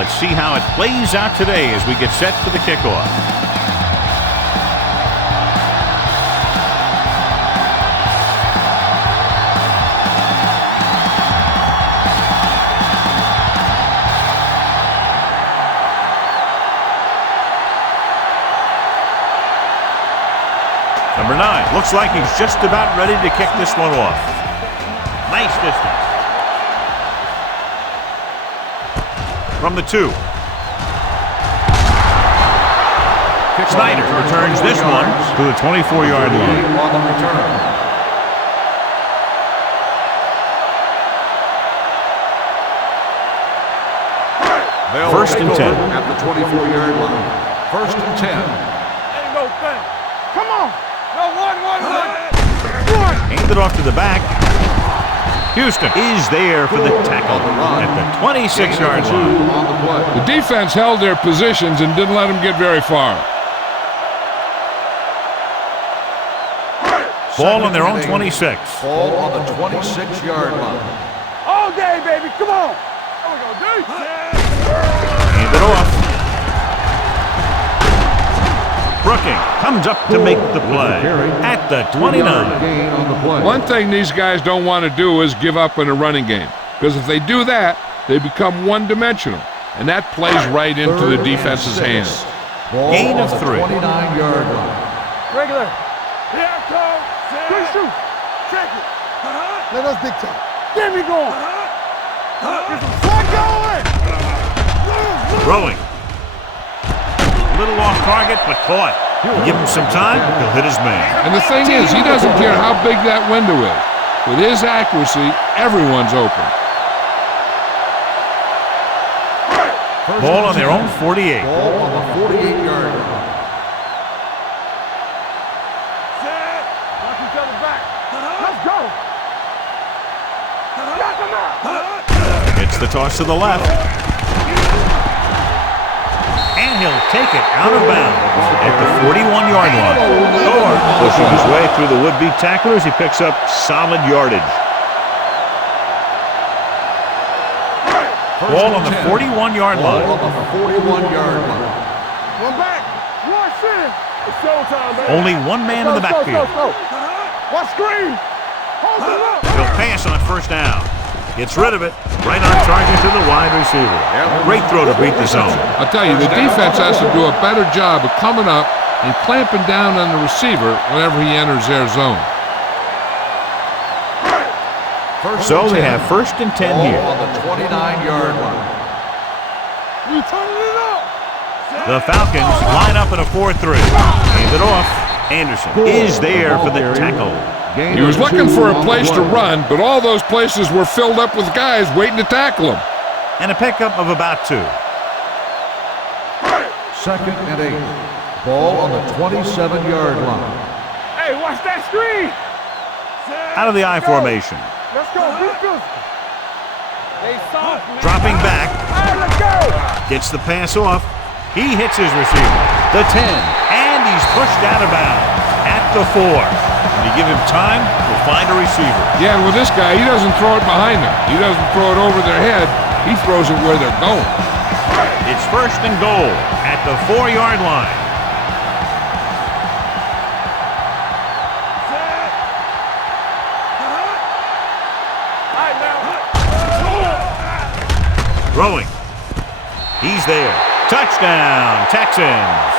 Let's see how it plays out today as we get set for the kickoff. Number 9 looks like he's just about ready to kick this one off. Nice distance. From the 2. Snyder returns this one to the 24-yard line. On the return. First and 10. At the 24-yard line. First and 10. Ain't no thing. Come on. No, one. Handed off to the back. Houston is there for the tackle at the 26-yard line. The defense held their positions and didn't let them get very far. Ball on their own 26. Ball on the 26-yard line. All day, baby. Come on. There we go, dude. Handed off. Brooking comes up to make the play at the 29. One thing these guys don't want to do is give up in a running game, because if they do that, they become one-dimensional, and that plays right into the defense's hands. Gain of 3. 29-yard line. Regular. Here I come. Good shoot. Check it. Let us dictate. Get me going. Get some fun going. Throwing. A little off target, but caught. Give him some time, he'll hit his man. And the thing is, he doesn't care how big that window is. With his accuracy, everyone's open. Ball on their own 48. Ball on the 48-yard line. Set. Knock each other back. Let's go. Knock him out. It's the toss to the left. And he'll take it out of bounds at the 41-yard line. Thor pushing his way through the would-be tacklers. He picks up solid yardage. Ball on the 41-yard line. Ball on the 41-yard line. One back. One sin. It's showtime, baby. Only one man in the backfield. Watch screen. Hold him up. He'll pass on first down. Gets rid of it. Right on target to the wide receiver. Great throw to beat the zone. I'll tell you, the defense has to do a better job of coming up and clamping down on the receiver whenever he enters their zone. So they have first and 10 Ball here. on the 29-yard line. You turning it up. The Falcons line up in a 4-3. Hand it off. Anderson is there for the tackle. He was looking for a place to run, but all those places were filled up with guys waiting to tackle him. And a pickup of about 2. Second and 8. Ball on the 27-yard line. Hey, watch that screen. Out of the I formation. Let's go. Be physical. They soft, man. Dropping back. All right, let's go. Gets the pass off. He hits his receiver. The 10. And he's pushed out of bounds at the 4. When you give him time, he'll find a receiver. Yeah, and with this guy, he doesn't throw it behind them. He doesn't throw it over their head. He throws it where they're going. It's first and goal at the 4-yard line. Throwing. He's there. Touchdown, Texans.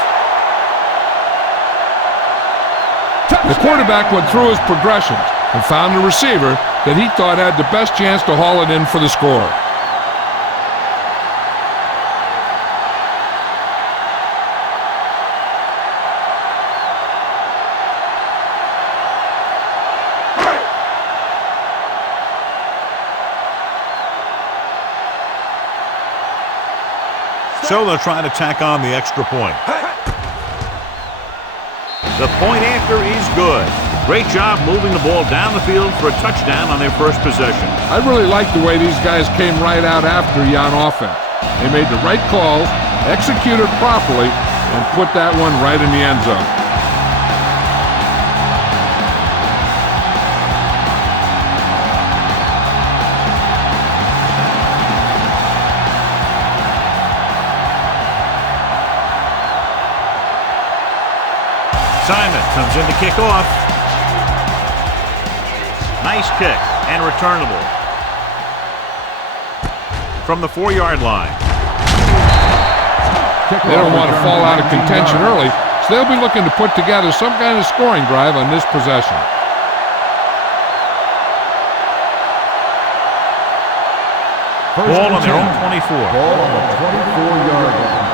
The quarterback went through his progressions and found a receiver that he thought had the best chance to haul it in for the score. So they'll try to tack on the extra point. The point after is good. Great job moving the ball down the field for a touchdown on their first possession. I really like the way these guys came right out after you on offense. They made the right calls, executed properly, and put that one right in the end zone. Simon comes in to kick off. Nice kick and returnable. From the 4-yard line. They don't want to fall out of contention early, so they'll be looking to put together some kind of scoring drive on this possession. Ball on their own 24. Ball on the 24-yard line.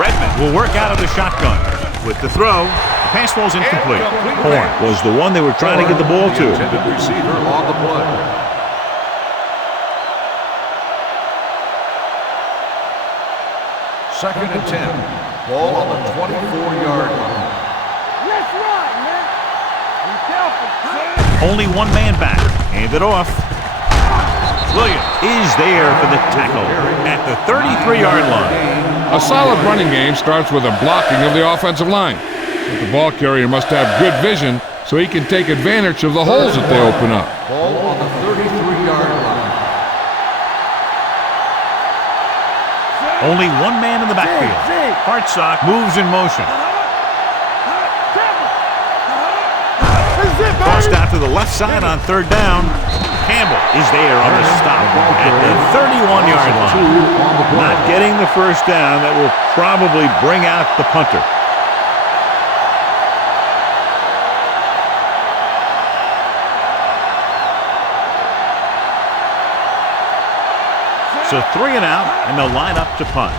Redmond will work out of the shotgun. With the throw, the pass falls incomplete. Horn was the one they were trying to get the ball to. Intended receiver on the play. Second and 10. Ball on the 24-yard line. Let's run, man. Be careful. Only one man back. Hand it off. Williams is there for the tackle at the 33-yard line. A solid running game starts with a blocking of the offensive line. But the ball carrier must have good vision so he can take advantage of the holes that they open up. Ball on the 33-yard line. Only one man in the backfield. Hartsock moves in motion. Tossed out to the left side on third down. Campbell is there on the stop at the 31-yard line. Not getting the first down. That will probably bring out the punter. So 3 and out, and they'll line up to punt.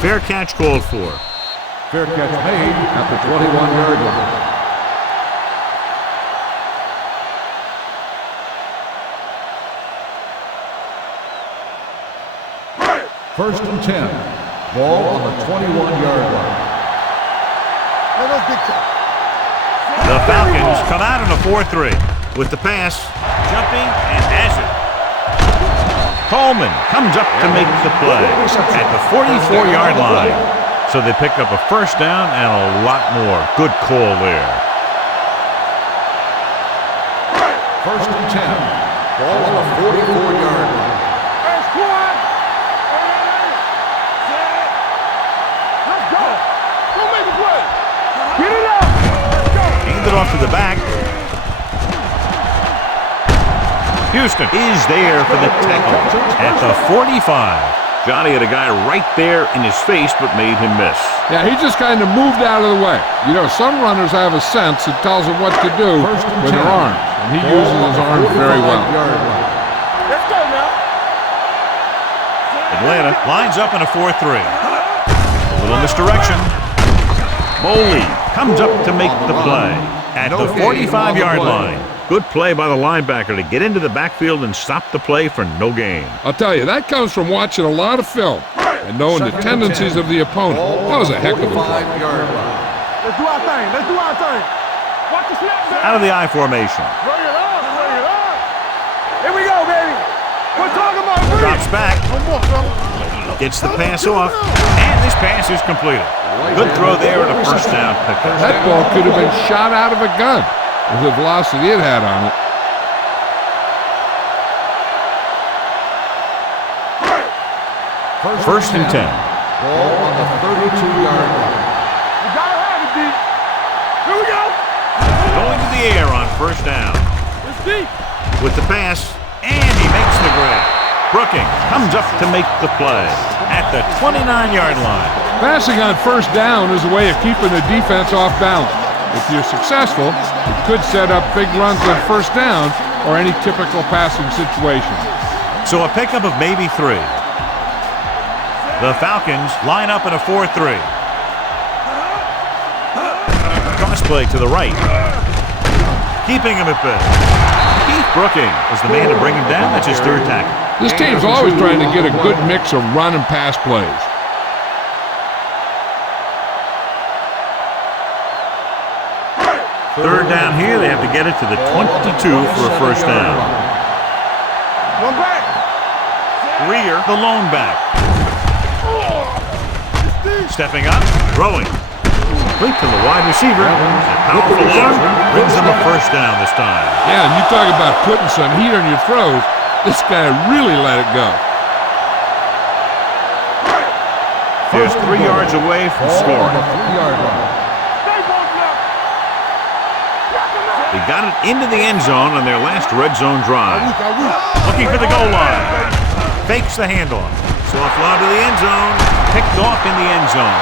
Fair catch called for. Fair catch made at the 21-yard line. First and 10. Ball on the 21-yard line. The Falcons come out in a 4-3 with the pass, jumping and has it. Coleman comes up to make the play at the 44-yard line. So they pick up a first down and a lot more. Good call there. First and 10. Ball on the 44-yard line. Handed off to the back. Houston is there for the tackle at the 45. Johnny had a guy right there in his face but made him miss. Yeah, he just kind of moved out of the way. You know, some runners have a sense that tells them what to do with their arms, and he uses his arms very well. Let's go now. Atlanta lines up in a 4-3. A little misdirection. Moley comes up to make the play at the 45-yard line. Good play by the linebacker to get into the backfield and stop the play for no gain. I'll tell you, that comes from watching a lot of film and knowing the tendencies of the opponent. That was a heck of a play. Let's do our thing. Let's do our thing. Watch the snap, man. Out of the I formation. Bring it on. Bring it on. Here we go, baby. We're talking about breathe. Drops back. One more, fella. Gets the pass off. And this pass is completed. Good throw there and a first down pickup. That ball could have been shot out of a gun with the velocity it had on it. First and 10. Ball on the 32-yard line. You gotta have it, D. Here we go. Going to the air on first down. It's deep. With the pass, and he makes the grab. Brookings comes up to make the play at the 29-yard line. Passing on first down is a way of keeping the defense off balance. If you're successful, it could set up big runs on first down or any typical passing situation. So a pickup of maybe 3. The Falcons line up in a 4-3. Cross play to the right. Keeping him at bay. Keith Brookings is the man to bring him down. That's his third tackle. This team's always trying to get a good mix of run and pass plays. Third down here, they have to get it to the 22 for a first down. One back. Rear, the lone back. Stepping up, throwing. Complete to the wide receiver. That powerful arm brings them a first down this time. Yeah, and you talk about putting some heat on your throws. This guy really let it go. There's 3 yards away from scoring. The 3-yard line. They got it into the end zone on their last red zone drive. Looking for the goal line. Fakes the handoff. Soft line to the end zone. Picked off in the end zone.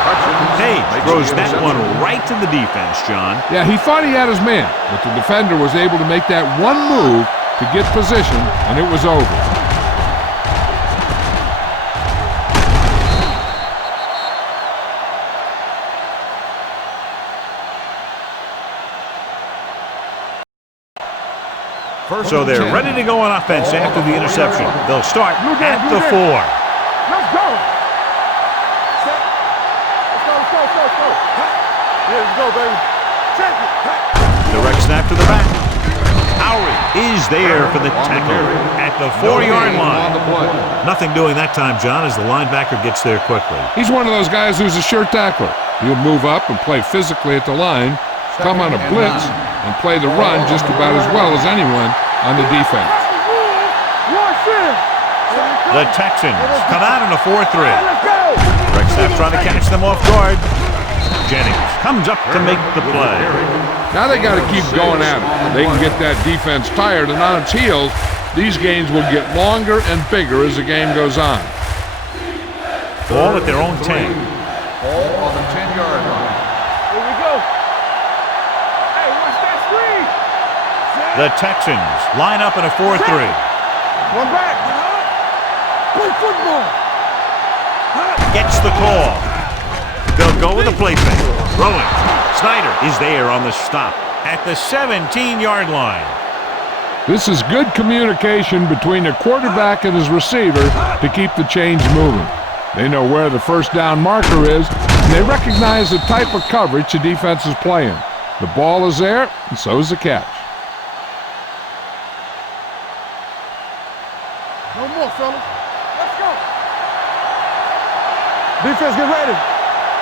Page throws that one right to the defense, John. Yeah, he thought he had his man, but the defender was able to make that one move to get position, and it was over. So they're ready to go on offense after the interception. They'll start at the 4. Let's go. Let's go, baby. Check it. Direct snap to the back. Howery is there for the tackle at the 4-yard line. Nothing doing that time, John, as the linebacker gets there quickly. He's one of those guys who's a sure tackler. He'll move up and play physically at the line, come on a blitz, and play the run just about as well as anyone on the defense. The Texans come out in a 4-3. Direct snap trying to catch them off guard. Jennings comes up to make the play. Now they got to keep going at it. They can get that defense tired and on its heels. These games will get longer and bigger as the game goes on. Ball at their own 10. Ball on the 10-yard line. Here we go. Hey, watch that screen. The Texans line up in a 4-3. One back. Play football. Gets the call. They'll go with a play fake. Throwing. Snyder is there on the stop at the 17-yard line. This is good communication between the quarterback and his receiver to keep the chains moving. They know where the first down marker is, and they recognize the type of coverage the defense is playing. The ball is there, and so is the catch. No more, fellas. Let's go. Defense, get ready.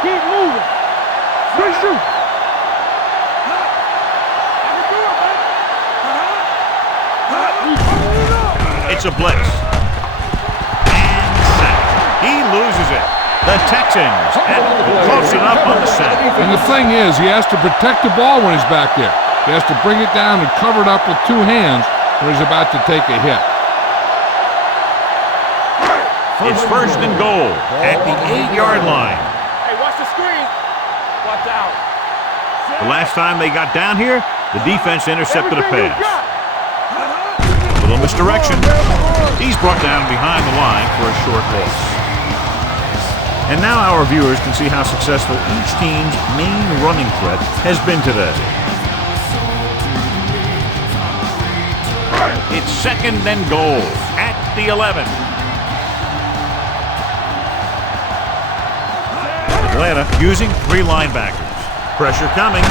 Keep moving. Good shoot. It's a blitz. And sack. He loses it. The Texans close enough on the sack. And the thing is, he has to protect the ball when he's back there. He has to bring it down and cover it up with 2 hands when he's about to take a hit. It's first and goal at the 8-yard line. Hey, watch the screen. Watch out. The last time they got down here, the defense intercepted a pass. A little misdirection. He's brought down behind the line for a short loss. And now our viewers can see how successful each team's main running threat has been today. It's second and goal at the 11. Atlanta using 3 linebackers. Pressure coming.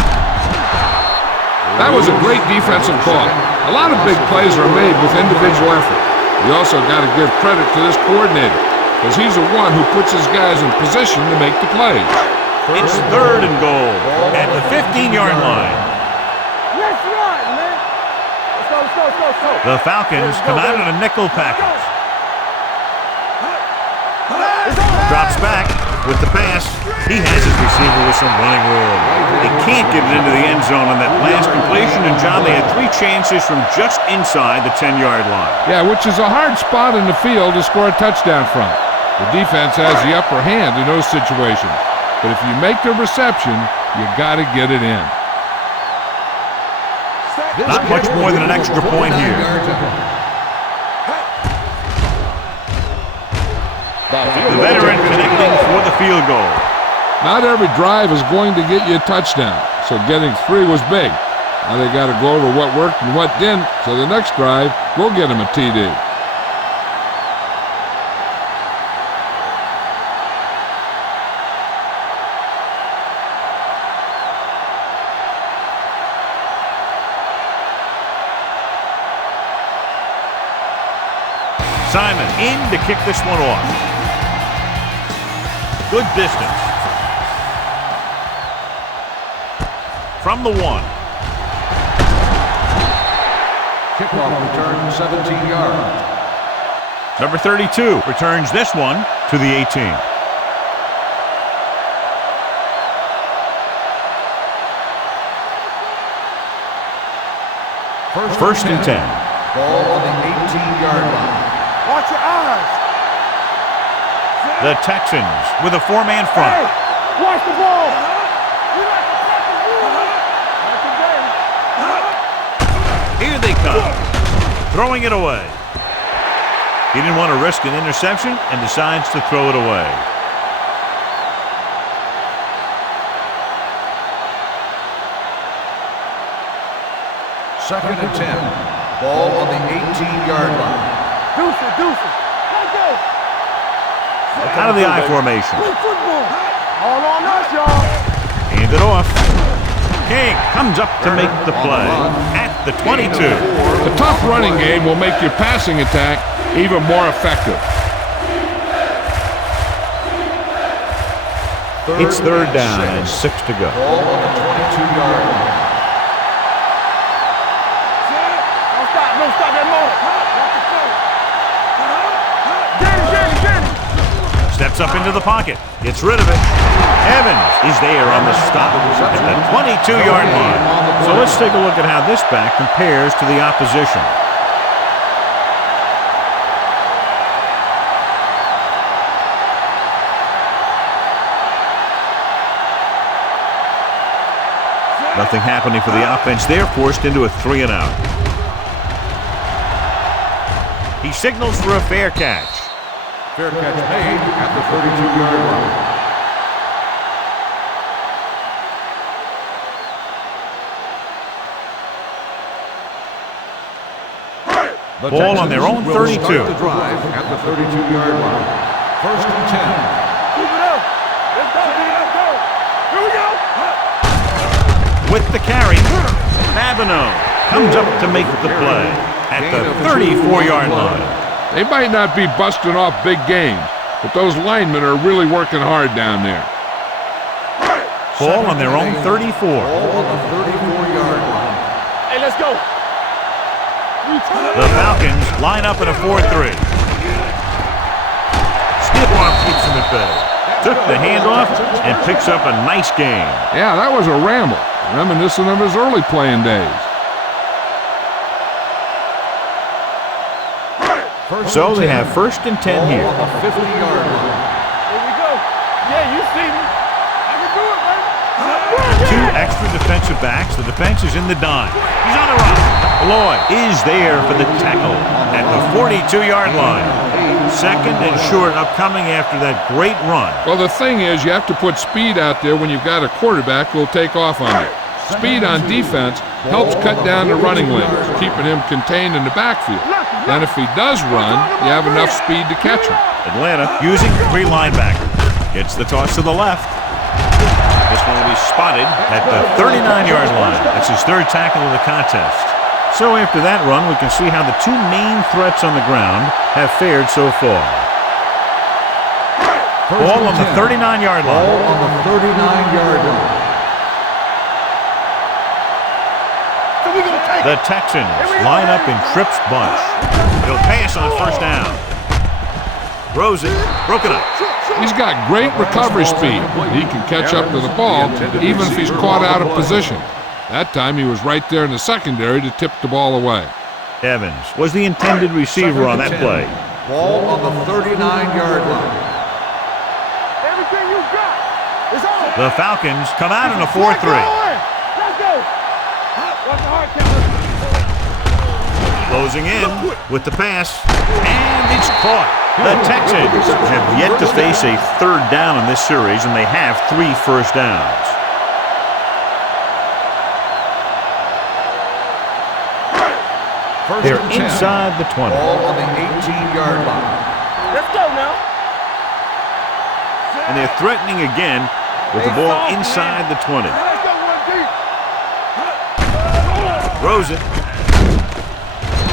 That was a great defensive call. A lot of big plays are made with individual effort. You also got to give credit to this coordinator, because he's the one who puts his guys in position to make the plays. It's third and goal at the 15-yard line. Let's run, man. Let's go. The Falcons come out in a nickel package. Drops back with the pass. He has his receiver with some running room. They can't get it into the end zone on that last completion, and John, they had 3 chances from just inside the 10-yard line. Yeah, which is a hard spot in the field to score a touchdown from. The defense has the upper hand in those situations. But if you make the reception, you got to get it in. Not much more than an extra point here. The veteran connecting for the field goal. Not every drive is going to get you a touchdown, so getting 3 was big. Now they got to go over what worked and what didn't, so the next drive will get them a TD. Simon in to kick this one off. Good distance. From the 1. Kickoff return 17 yards. Number 32 returns this one to the 18. First and 10. Ball on the 18-yard line. Watch your eyes. The Texans with a four-man front. Hey, watch the ball. You like to catch the ball. That's the game. Here they come. Throwing it away. He didn't want to risk an interception and decides to throw it away. Second and 10. Ball on the 18-yard line. Deuce it. Let's go. Out of the I formation. Play football. All on us, y'all. Hand it off. King comes up to make the play at the 22. A tough running game will make your passing attack even more effective. It's third down and 6 to go. Ball on the 22-yard line. Don't stop that moment. Get him. Steps up into the pocket. Gets rid of it. Evans is there on the stop at the 22-yard line. So let's take a look at how this back compares to the opposition. Nothing happening for the offense. They're forced into a 3-and-out. He signals for a fair catch. Fair catch made at the 32-yard line. Ball on their own 32. Start the drive at the 32-yard line. First and 10. Keep it up. Let's go. Here we go. With the carry, Babineau comes up to make the play at the 34-yard line. They might not be busting off big games, but those linemen are really working hard down there. Ball on their own 34. Ball on the 34-yard line. Hey, let's go. The Falcons line up in a 4-3. Stiff arm keeps him at bay. Took the handoff and picks up a nice gain. Yeah, that was a ramble, reminiscent of his early playing days. So they have first and 10 here. Ball on the 50-yard line. Here we go. Yeah, you see me. I can do it, baby. Two extra defensive backs. The defense is in the dime. He's on the run. Lloyd is there for the tackle at the 42-yard line. Second and short upcoming after that great run. Well, the thing is, you have to put speed out there when you've got a quarterback who will take off on you. Speed on defense helps cut down the running lanes, keeping him contained in the backfield. Then if he does run, you have enough speed to catch him. Atlanta using 3 linebackers. Gets the toss to the left. This one will be spotted at the 39-yard line. That's his third tackle of the contest. So after that run, we can see how the two main threats on the ground have fared so far. Ball on the 39-yard line. Ball on the 39-yard line. The Texans line up in Tripp's bunch. He'll pass on first down. Throws it. Broken up. He's got great recovery speed. He can catch up to the ball even if he's caught out of position. That time he was right there in the secondary to tip the ball away. Evans was the intended receiver on that play. Ball on the 39-yard line. Everything you got is on. The Falcons come out in a 4-3. Let's go. What's the hard count? Closing in with the pass, and it's caught. The Texans have yet to face a third down in this series, and they have 3 first downs. They're inside the 20. Ball on the 18-yard line. Let's go now. And they're threatening again with the ball inside the 20. Let's go one deep. Throws it.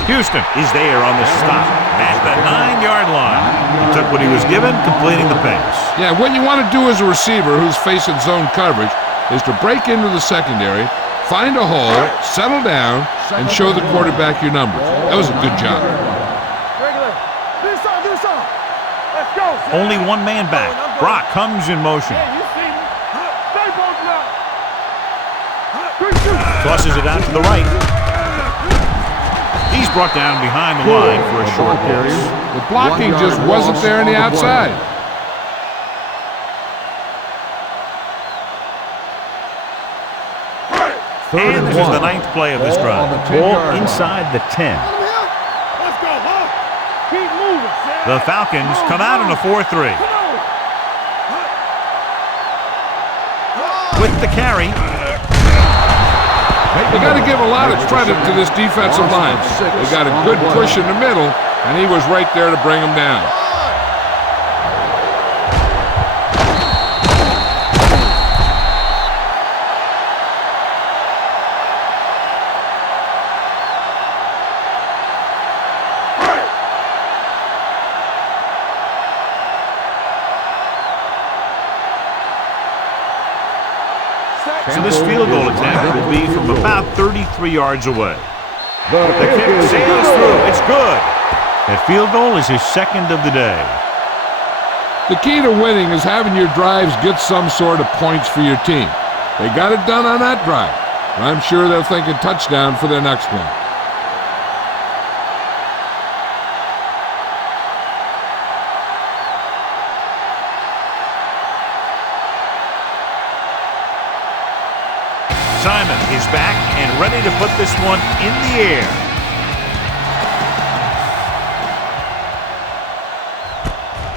Houston is there on the stop at the 9-yard line. He took what he was given, completing the pass. Yeah, what you want to do as a receiver who's facing zone coverage is to break into the secondary, find a hole, settle down, and show the quarterback your numbers. That was a good job. Regular. This on. Let's go. Only one man back. Brock comes in motion. Yeah, you see me. Stay both now. Tosses it out to the right. brought down behind the line for a short loss. The blocking just wasn't there on the outside. And this is the 9th play of this drive. Ball inside the 10. Let's go, huh? Keep moving, Sam. The Falcons come out on a 4-3. With the carry. You got to give a lot of credit to this defensive line. They got a good push in the middle, and he was right there to bring them down. So this field goal attempt will be from about 33 yards away. The kick sails through. It's good. That field goal is his 2nd of the day. The key to winning is having your drives get some sort of points for your team. They got it done on that drive. I'm sure they're thinking touchdown for their next one. Simon is back and ready to put this one in the air.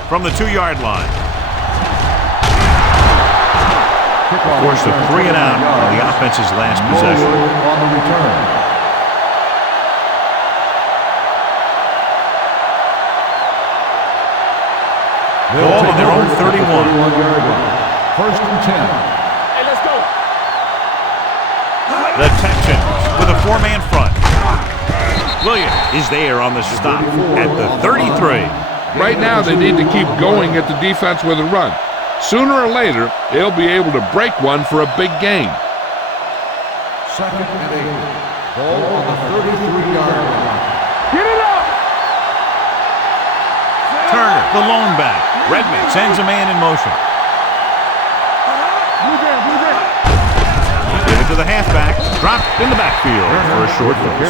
From the 2-yard line. Forced a 3 and out on the offense's last possession. On the return. Ball on their own 31. 31-yard line. 1st and 10. Hey, let's go. The Texans with a 4-man front. Williams is there on the stop at the 33. Right now, they need to keep going at the defense with a run. Sooner or later, they'll be able to break one for a big gain. 2nd and 8. Ball on the 33-yard line. Get it up. Turner, the lone back. Redman sends a man in motion. Give it to the halfback. Dropped in the backfield for a short loss.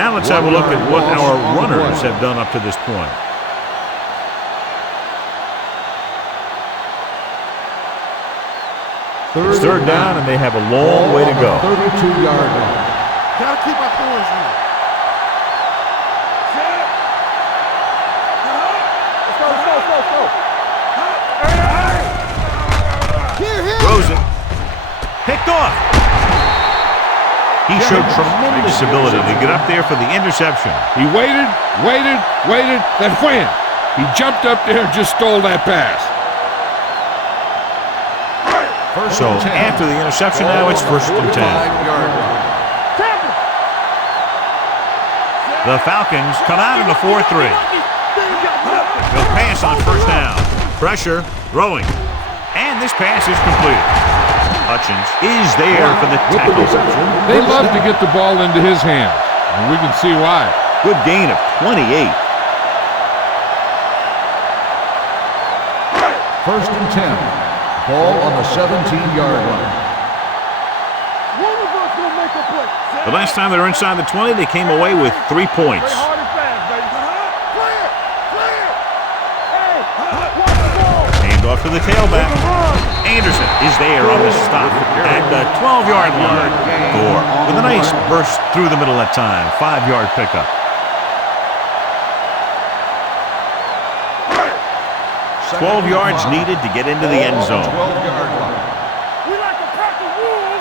Now let's have a look at what our runners have done up to this point. It's 3rd down, and they have a long way to go. 32-yard line. Gotta keep our corners in. Rosen picked off. He showed tremendous ability to get up there for the interception. He waited, then wham! He jumped up there and just stole that pass. So after the interception now, it's 1st and 10. The Falcons come out in a 4-3. They'll pass on 1st down. Pressure, throwing. And this pass is completed. Hutchins is there for the tackle. They love to get the ball into his hands, and we can see why. Good gain of 28. 1st and 10. Ball on the 17-yard line. One of us will make a play. The last time they were inside the 20, they came away with 3 points. Play hard and fast, baby. Play it. Play it. Hey, watch the ball. Hand off to the tailback. Anderson is there on the stop at the 12-yard line. Gore with a nice burst through the middle that time. 5-yard pickup. 12 yards needed to get into the end zone. 12-yard line. We like to practice rules.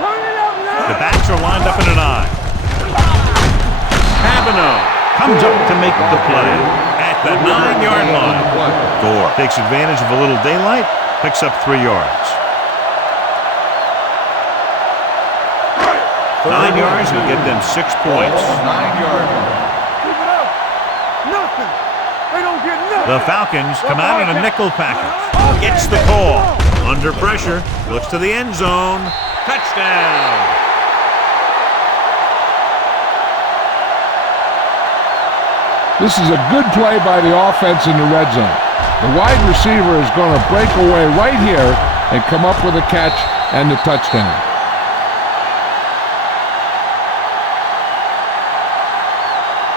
Turn it up now. The backs are lined up in an I. Abino comes up to make the play at the 9-yard line. Gore takes advantage of a little daylight, picks up 3 yards. 9 yards will get them 6 points. 9-yard line. Keep it up. Nothing. They don't get nothing. The Falcons come out in a nickel package. Gets the call. Under pressure. Looks to the end zone. Touchdown. This is a good play by the offense in the red zone. The wide receiver is going to break away right here and come up with a catch and the touchdown. Keep it up. 9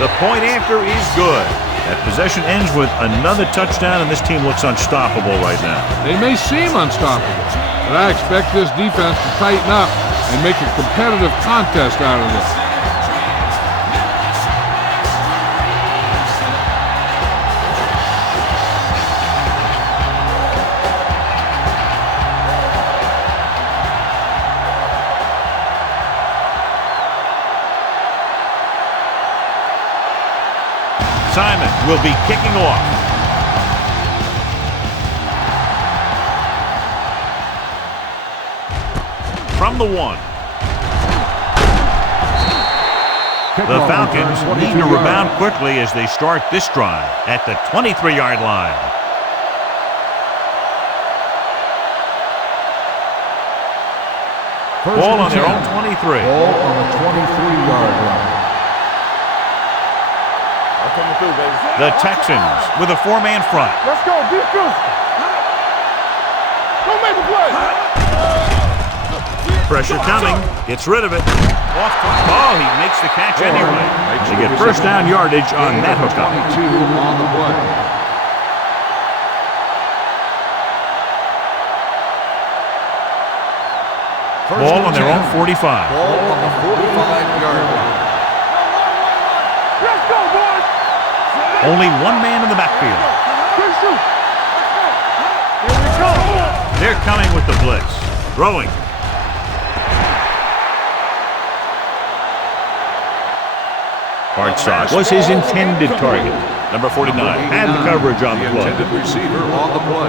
The point after is good. That possession ends with another touchdown, and this team looks unstoppable right now. They may seem unstoppable, but I expect this defense to tighten up and make a competitive contest out of this. Simon will be kicking off. From the 1. The Falcons need to rebound quickly as they start this drive at the 23-yard line. Ball on their own 23. Ball on the 23-yard line. The Texans with a 4-man front. Let's go, defense. Go make the play. Pressure coming. Gets rid of it. Oh, he makes the catch anyway. They get first down yardage on that hookup. 22 on the play. Ball on their own 45. Ball on the 45-yard line. Let's go, boys. Only one man in the backfield. Here we go. They're coming with the blitz. Throwing. Hartsock was his intended target. Number 49 had the coverage on the play. Intended receiver on the play.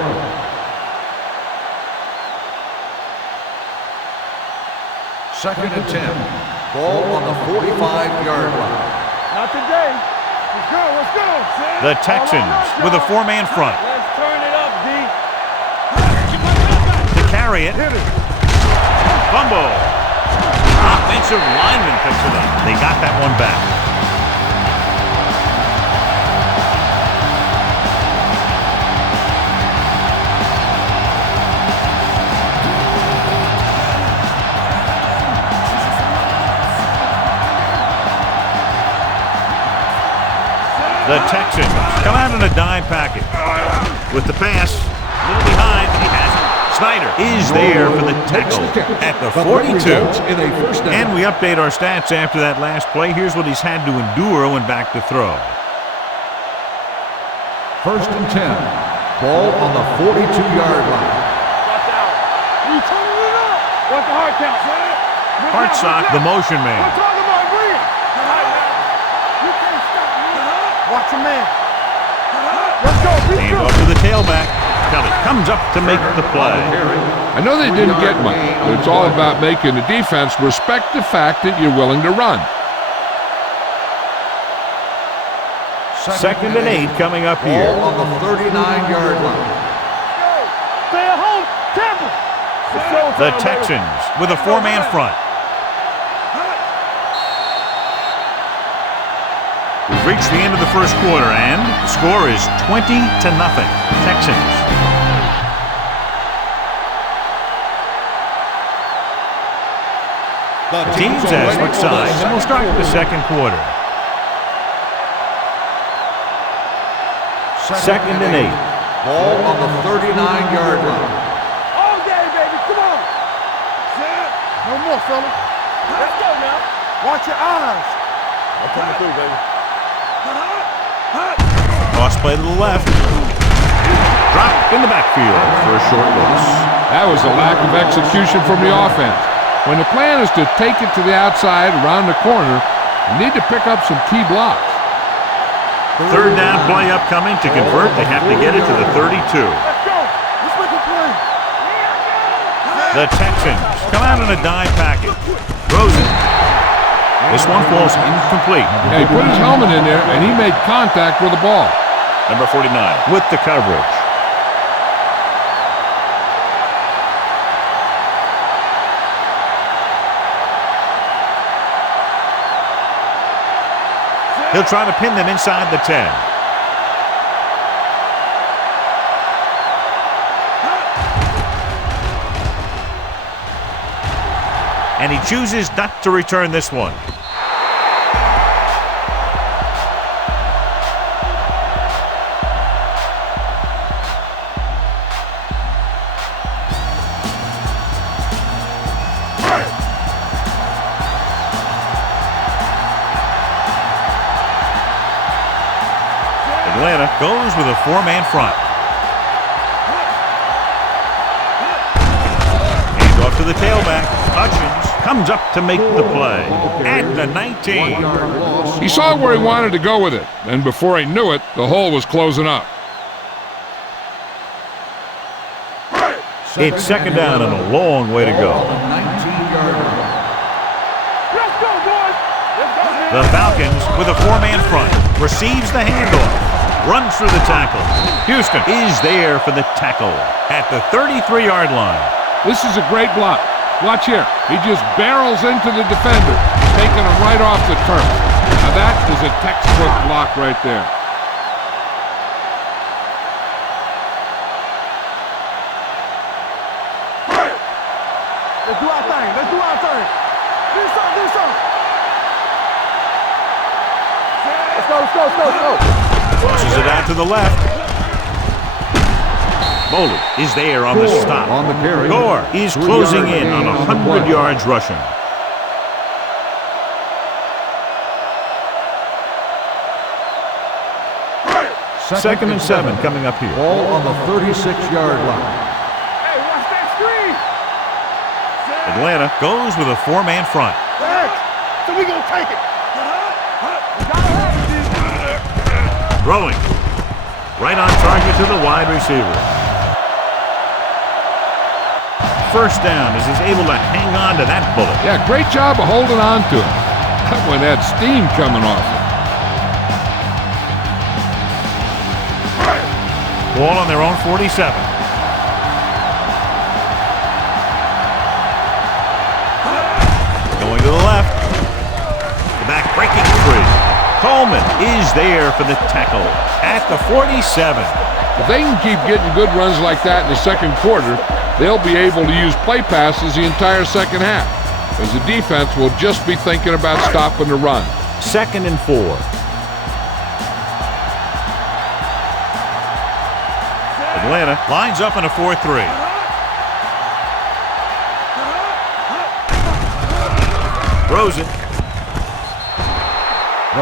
Second and 10. Ball on the 45-yard line. Not today. Let's go, let's go. The Texans with a 4-man front. Let's turn it up, D. To carry it. Fumble. Offensive lineman picks it up. They got that one back. The Texans come out in a dime package. With the pass, a little behind, he has it. Snyder is there for the tackle at the 42. And we update our stats after that last play. Here's what he's had to endure when back to throw. First and 10. Ball on the 42-yard line. Watch out. We turning it up. What's the hard count? Hartsock, the motion man. We're talking about bringing. You can't stop me. Watch your man. Let's go. Hand off to the tailback. Kelly comes up to make the play. I know they didn't get much, but it's all about making the defense respect the fact that you're willing to run. Second and 8 coming up here. Ball on the 39-yard line. Stay at home. Tampa. The Texans with a 4-man front. We've reached the end of the first quarter, and the score is 20-0. Texans. The teams as switch sides, and we'll start with the second quarter. Second and 8. Ball on the 39-yard line. All day, baby. Come on. No more, fella. Let's go now. Watch your eyes. I'm coming through, baby. Cross play to the left. Drop in the backfield for a short loss. That was a lack of execution from the offense. When the plan is to take it to the outside around the corner, you need to pick up some key blocks. Third down play upcoming. To convert, they have to get it to the 32. Let's go. Let's make a play. The Texans come out in a dime package. Throws it. This one falls incomplete. Yeah, he put his helmet in there, and he made contact with the ball. Number 49 with the coverage. He'll try to pin them inside the 10. And he chooses not to return this one. goes with a four-man front. Hand off to the tailback. Hutchins comes up to make the play at the 19. He saw where he wanted to go with it, and before he knew it, the hole was closing up. It's second down and a long way to go. The Falcons with a four-man front. Receives the handoff. Runs through the tackle. Houston is there for the tackle at the 33-yard line. This is a great block. Watch here. He just barrels into the defender, taking him right off the turf. Now that is a textbook block right there. Let's do our thing. Let's do our thing. Do something. Do something. Let's go. Let's go. Let's go. Let's go. Tosses it out to the left. Bowley is there on the stop. On the carry. Gore is closing in on 100 yards rushing. Second and 7 coming up here. Ball on the 36-yard line. Hey, watch that screen. Atlanta goes with a four-man front. So we gonna take it. Throwing. Right on target to the wide receiver. First down as he's able to hang on to that bullet. Yeah, great job of holding on to it. That one had steam coming off it. Ball on their own 47. Going to the left. The back breaking free. Coleman is there for the tackle at the 47. If they can keep getting good runs like that in the second quarter, they'll be able to use play passes the entire second half, as the defense will just be thinking about stopping the run. Second and 4. Atlanta lines up in a 4-3. Throws it.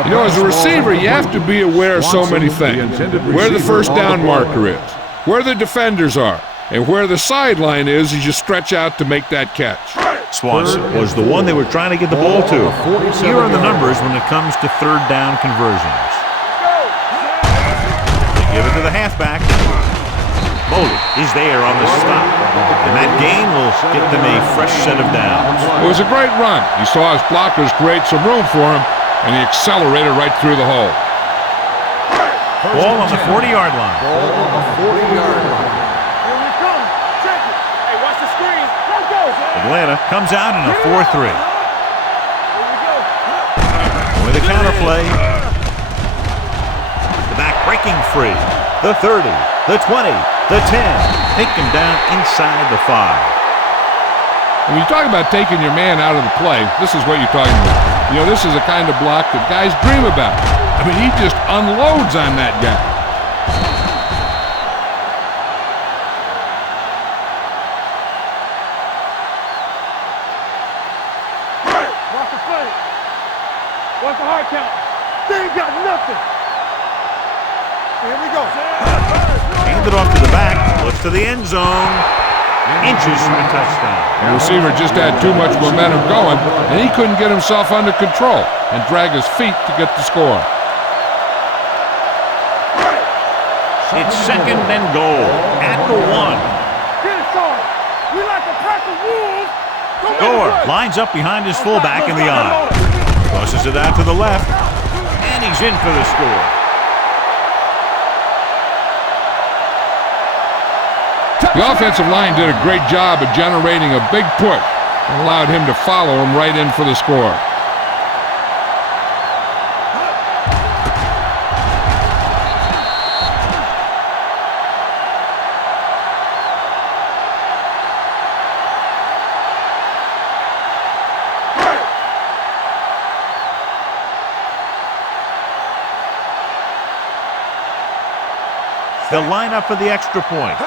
You know, as a receiver, you have to be aware of so many things. Where the first down marker is, where the defenders are, and where the sideline is as you stretch out to make that catch. Swanson was the one they were trying to get the ball to. Here are the numbers when it comes to third down conversions. They give it to the halfback. Bowley is there on the stop. And that gain will get them a fresh set of downs. It was a great run. He saw his blockers create some room for him, and he accelerated right through the hole. Ball on the 40-yard line. Ball on the 40-yard line. Here we come. Check it. Hey, watch the screen. Let's go. Atlanta comes out in a 4-3. Here we go. With a counterplay. The back breaking free. The 30, the 20, the 10. Take him down inside the 5. When you talk about taking your man out of the play, this is what you're talking about. You know, this is the kind of block that guys dream about. I mean, he just unloads on that guy. Watch the play. Watch the hard count. They ain't got nothing. Here we go. Hand it off to the back. Looks to the end zone. Inches from a touchdown. The receiver just had too much momentum going, and he couldn't get himself under control and drag his feet to get the score. It's second and goal at the 1. Get it, Sean. We like to pack the wolves. Gore lines up behind his fullback in the eye. Crosses it out to the left, and he's in for the score. The offensive line did a great job of generating a big push and allowed him to follow him right in for the score. They'll line up for the extra point.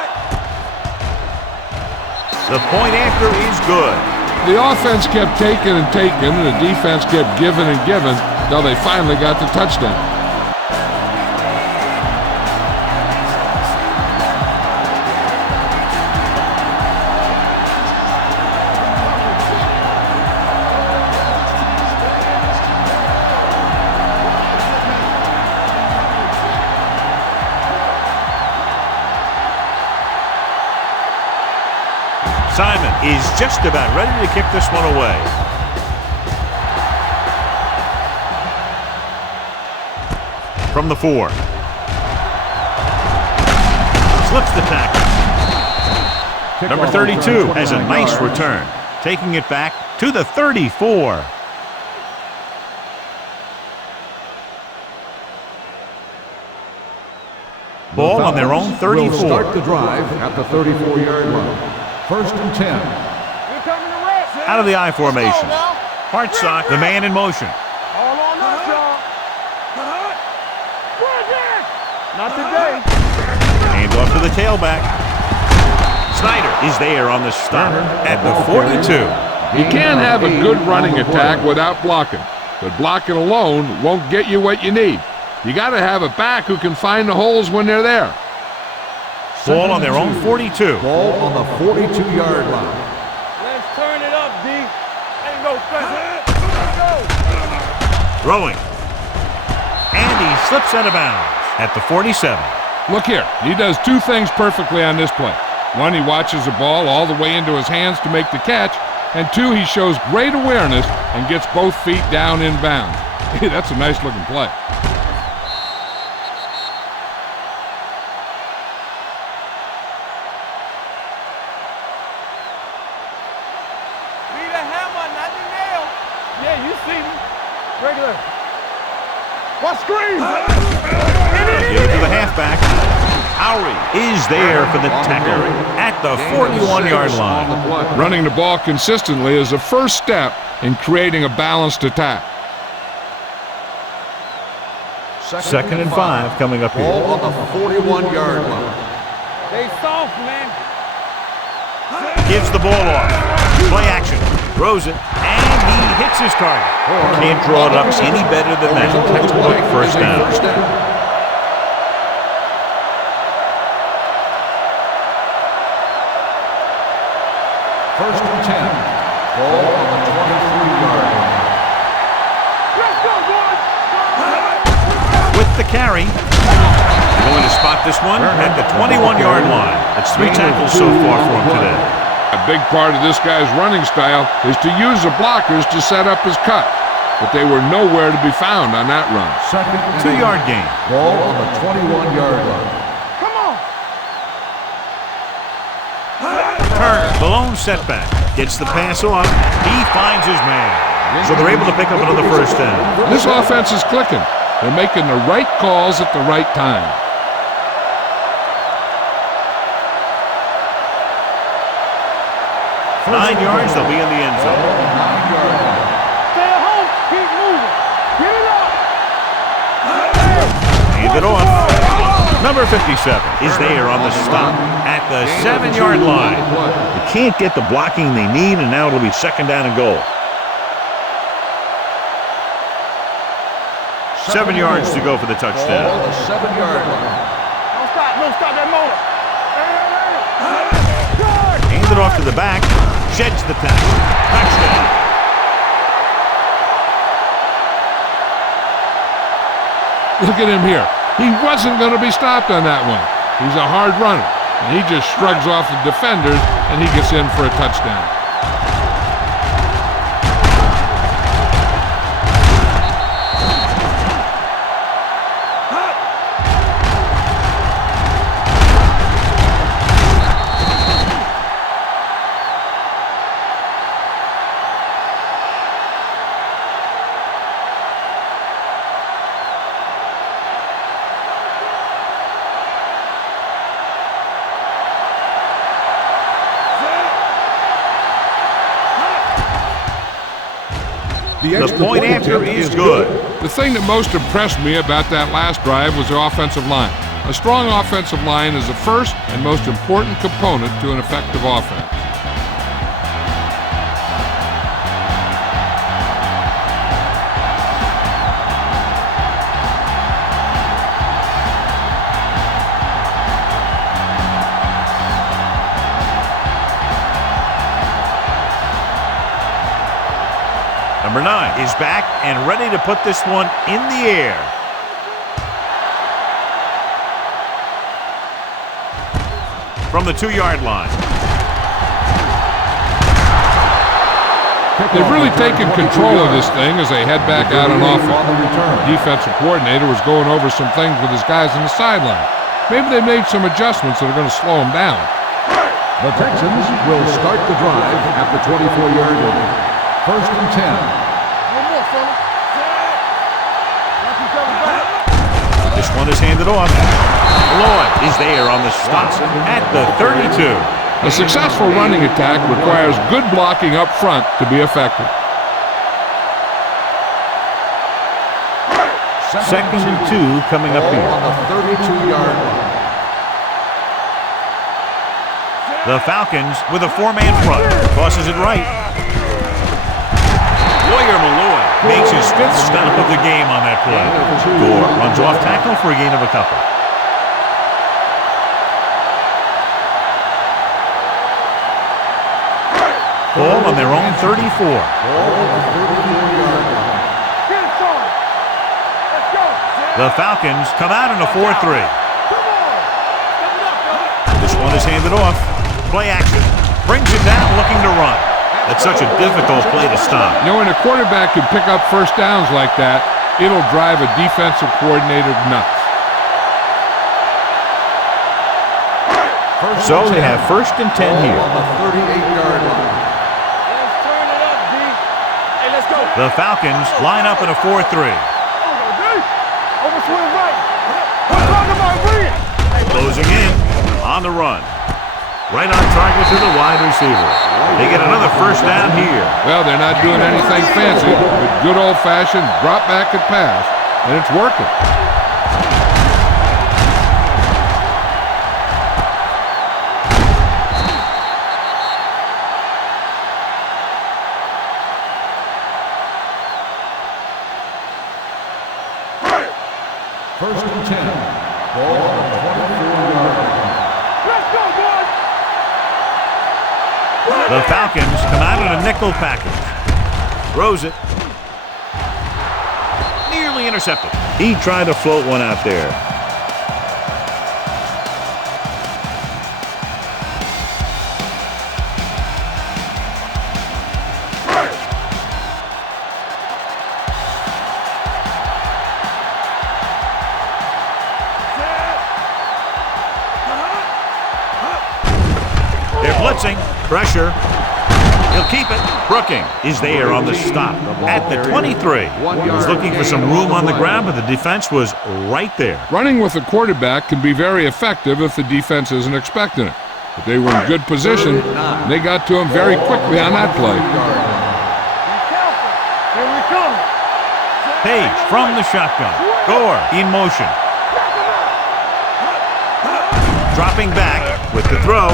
The point after is good. The offense kept taking and taking, and the defense kept giving and giving until they finally got the touchdown. Simon is just about ready to kick this one away. From the 4. Slips the tackle. Number 32 has a nice return, taking it back to the 34. Ball on their own 34. Will start the drive at the 34-yard line. 1st and 10. Out of the I formation. Hartsock, the man in motion. All on us, y'all. Not today. Hand off to the tailback. Snyder is there on the stop at the 42. You can't have a good running attack without blocking, but blocking alone won't get you what you need. You got to have a back who can find the holes when they're there. Ball on their own 42. Ball on the 42-yard line. Let's turn it up, D. Ain't no fence. Throwing. And he slips out of bounds at the 47. Look here, he does two things perfectly on this play. One, he watches the ball all the way into his hands to make the catch, and two, he shows great awareness and gets both feet down in bounds. Hey, that's a nice looking play. Yeah, you see me. Regular. What screen? Give it to the halfback. Howry is there for the tackle at the 41-yard line. Running the ball consistently is the first step in creating a balanced attack. 2nd and 5 coming up here. Ball on the 41-yard line. They soft, man. Gives the ball off. Play action. Throws it. And he hits his target. Can't draw it up any better than that. Textbook first down. 1st and 10. Ball on the 23-yard line. Let's go, boys. With the carry. Going to spot this one at the 21-yard line. That's 3 tackles so far for him today. A big part of this guy's running style is to use the blockers to set up his cut, but they were nowhere to be found on that run. 2nd and 2-yard gain. Ball on the 21-yard line. Come on. Turner, the lone setback. Gets the pass off. He finds his man. So they're able to pick up another first down. This offense is clicking. They're making the right calls at the right time. 9 yards, they'll be in the end zone. 9-yard line. Stay at home. Keep moving. Get it up. Hand it off. Number 57 is there on the stop at the 7-yard line. They can't get the blocking they need, and now it'll be 2nd down and goal. 7 yards to go for the touchdown. Ball on the 7-yard line. Don't stop that motor. Hand it off to the back. Sheds the tackle. Touchdown. Look at him here. He wasn't going to be stopped on that one. He's a hard runner, and he just shrugs off the defenders, and he gets in for a touchdown. The point after is good. The thing that most impressed me about that last drive was the offensive line. A strong offensive line is the first and most important component to an effective offense. Number 9 is back and ready to put this one in the air. From the 2-yard line. They've really taken control of this thing as they head back out on offense. The defensive coordinator was going over some things with his guys on the sideline. Maybe they made some adjustments that are going to slow them down. The Texans will start the drive at the 24-yard line. 1st and 10. One more, fella. This one is handed off. Lloyd is there on the stop at the 32. A successful running attack requires good blocking up front to be effective. 2nd and 2 coming up here. On the 32-yard line. The Falcons with a 4-man front. Tosses it right. Lawyer Malloy makes his 5th stop of the game on that play. Gore runs off tackle for a gain of a couple. Ball on their own 34. The Falcons come out in a 4-3. This one is handed off. Play action. Brings it down looking to run. That's such a difficult play to stop. You know, when a quarterback can pick up first downs like that, it'll drive a defensive coordinator nuts. So they have 1st and 10 here. On the 38-yard line. The Falcons line up in a 4-3. Closing in on the run. Right on target to the wide receiver. They get another 1st down here. Well, they're not doing anything fancy, but good old-fashioned drop back and pass, and it's working. First and 10. Ball on the 24-yard line. Let's go, boys! The Falcons come out in a nickel package. Throws it. Nearly intercepted. He tried to float one out there. Blitzing, pressure, he'll keep it. Brooking is there on the stop at the 23. He was looking for some room on the ground, but the defense was right there. Running with a quarterback can be very effective if the defense isn't expecting it. But they were in good position, and they got to him very quickly on that play. Here we come. Page from the shotgun. Gore in motion. Dropping back with the throw.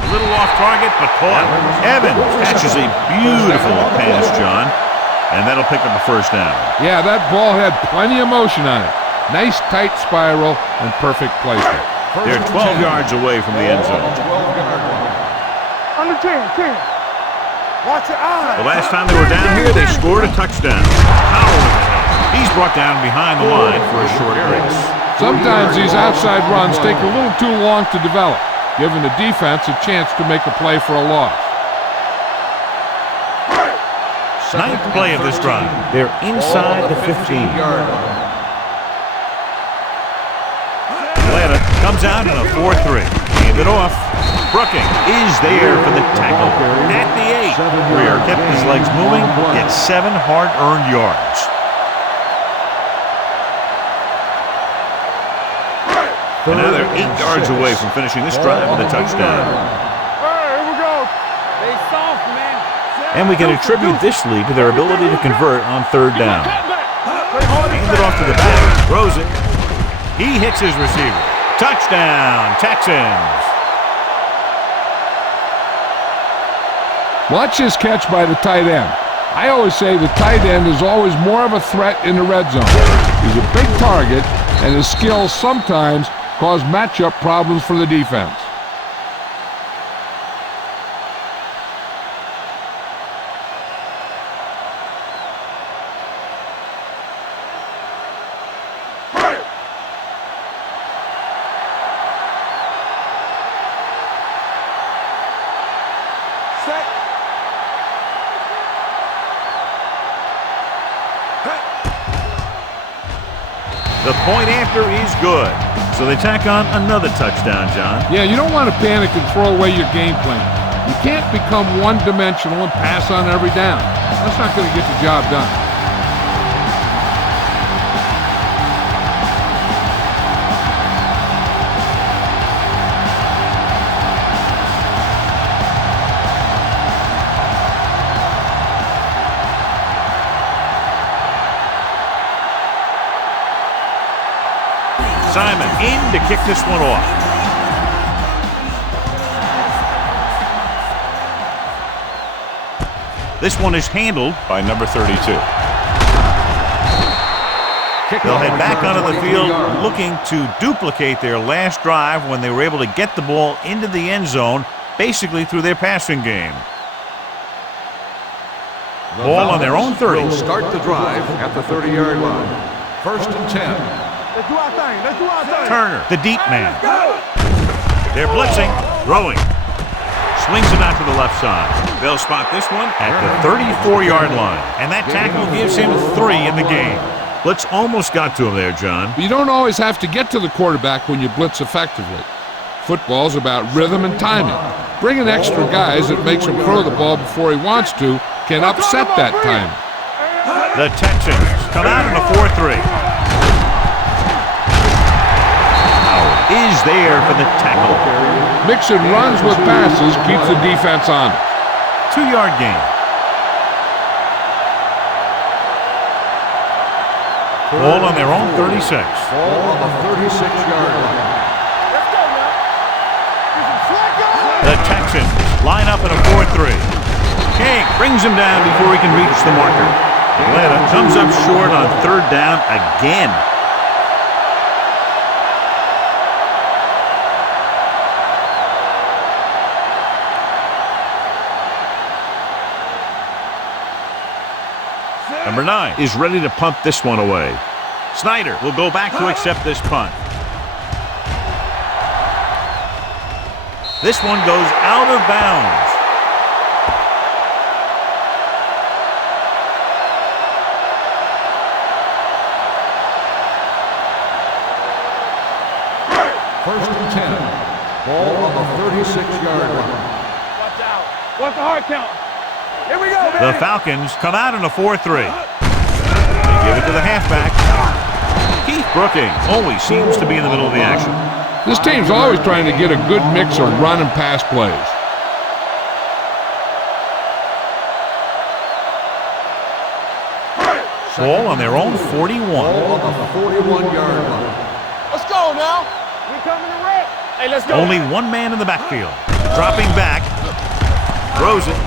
A little off target, but caught. Evans catches a beautiful pass, John, and that'll pick up a 1st down. Yeah, that ball had plenty of motion on it. Nice tight spiral and perfect placement. They're 12 yards away from the end zone. Under 10. Watch your eyes. The last time they were down here, they scored a touchdown. Powell with the head. He's brought down behind the line for a short area. Sometimes these outside runs take a little too long to develop, giving the defense a chance to make a play for a loss. 9th play of this drive. They're inside the 15. Atlanta comes out in a 4-3. Hand it off. Brooking is there for the tackle at the 8. Greer kept his legs moving, gets 7 hard-earned yards. And now they're 8 yards away from finishing this drive with a touchdown. Here we go. They soft, man. And we can attribute this lead to their ability to convert on 3rd down. Hand it off to the back. Throws it. He hits his receiver. Touchdown, Texans. Watch this catch by the tight end. I always say the tight end is always more of a threat in the red zone. He's a big target, and his skills sometimes cause matchup problems for the defense. The point after is good. So they tack on another touchdown, John. Yeah, you don't want to panic and throw away your game plan. You can't become one-dimensional and pass on every down. That's not going to get the job done. Simon in to kick this one off. This one is handled by number 32. They'll head back onto the field looking to duplicate their last drive when they were able to get the ball into the end zone, basically through their passing game. Ball on their own 30. Will start the drive at the 30-yard line. 1st and 10. Let's do our thing. Let's do our thing. Turner, the deep man. They're blitzing, throwing. Swings it out to the left side. They'll spot this one at the 34-yard line. And that tackle gives him 3 in the game. Blitz almost got to him there, John. But you don't always have to get to the quarterback when you blitz effectively. Football's about rhythm and timing. Bringing extra guys that makes him throw the ball before he wants to can upset that timing. The Texans come out in a 4-3. Is there for the tackle. Mixing runs with passes keeps the defense on it. 2-yard gain. Ball on their own 36. Ball on the 36-yard line. Let's go now. The Texans line up in a 4-3. King brings him down before he can reach the marker. Atlanta comes up short on 3rd down again. Number 9 is ready to punt this one away. Snyder will go back to accept this punt. This one goes out of bounds. First and 10. Ball on the 36-yard line. Watch out. What's the hard count? Here we go, The Falcons come out in a 4-3. They give it to the halfback. Keith Brooking always seems to be in the middle of the action. This team's always trying to get a good mix of run and pass plays. Ball on their own 41. Ball on the 41-yard line. Let's go now. We coming to wreck. Hey, let's go. Only one man in the backfield. Dropping back. Throws it.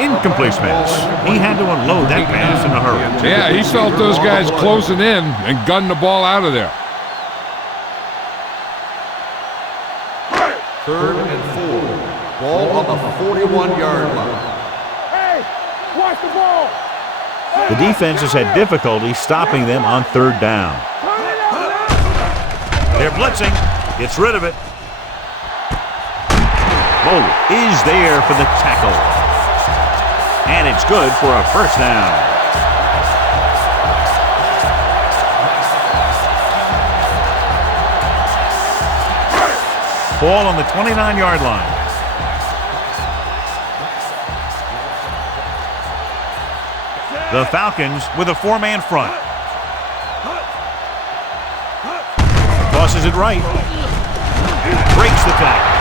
Incomplete pass. He had to unload that pass in a hurry. Yeah, he felt those guys closing in and gunned the ball out of there. 3rd and 4. Ball on the 41-yard line. Hey, watch the ball. The defense has had difficulty stopping them on 3rd down. Turn it up now. They're blitzing. Gets rid of it. Moe is there for the tackle. And it's good for a 1st down. Ball on the 29-yard line. The Falcons with a 4-man front. Tosses it right. Breaks the tackle.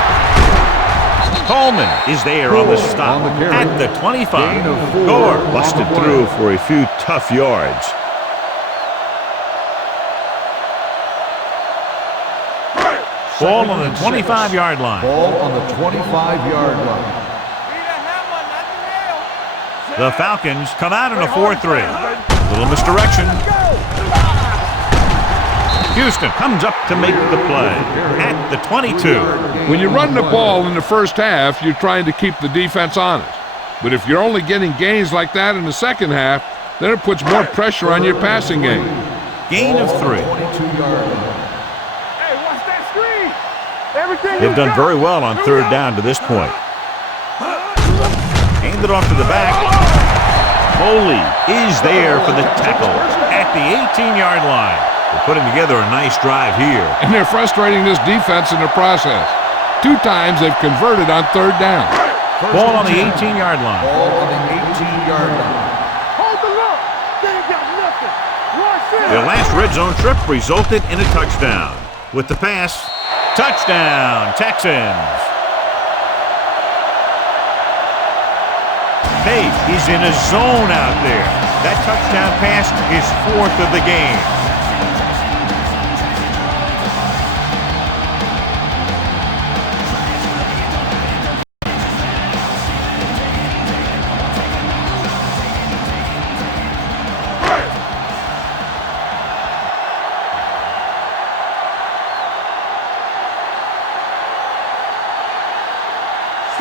Coleman is there on the stop at the 25. Gore busted through for a few tough yards. Ball on the 25-yard line. Ball on the 25-yard line. The Falcons come out in a 4-3. Little misdirection. Houston comes up to make the play at the 22. When you run the ball in the first half, you're trying to keep the defense honest. But if you're only getting gains like that in the second half, then it puts more pressure on your passing game. Gain of 3. 22-yard line. Hey, watch that screen. Everything They've done very well on 3rd down to this point. Hand it off to the back. Foley is there for the tackle at at the 18-yard line. They're putting together a nice drive here. And they're frustrating this defense in the process. 2 times they've converted on 3rd down. Ball on the 18-yard line. Ball on the 18-yard line. Hold the look. They ain't got nothing. Watch it. Their last red zone trip resulted in a touchdown. With the pass, touchdown, Texans. Hey, he's in a zone out there. That touchdown pass is 4th of the game.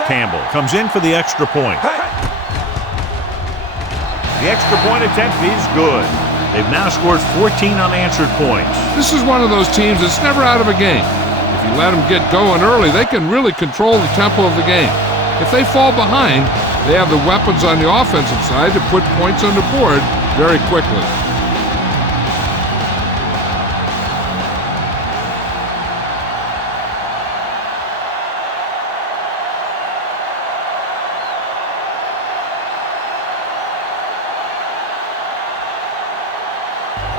Campbell comes in for the extra point. The extra point attempt is good. They've now scored 14 unanswered points. This is one of those teams that's never out of a game. If you let them get going early, they can really control the tempo of the game. If they fall behind, they have the weapons on the offensive side to put points on the board very quickly.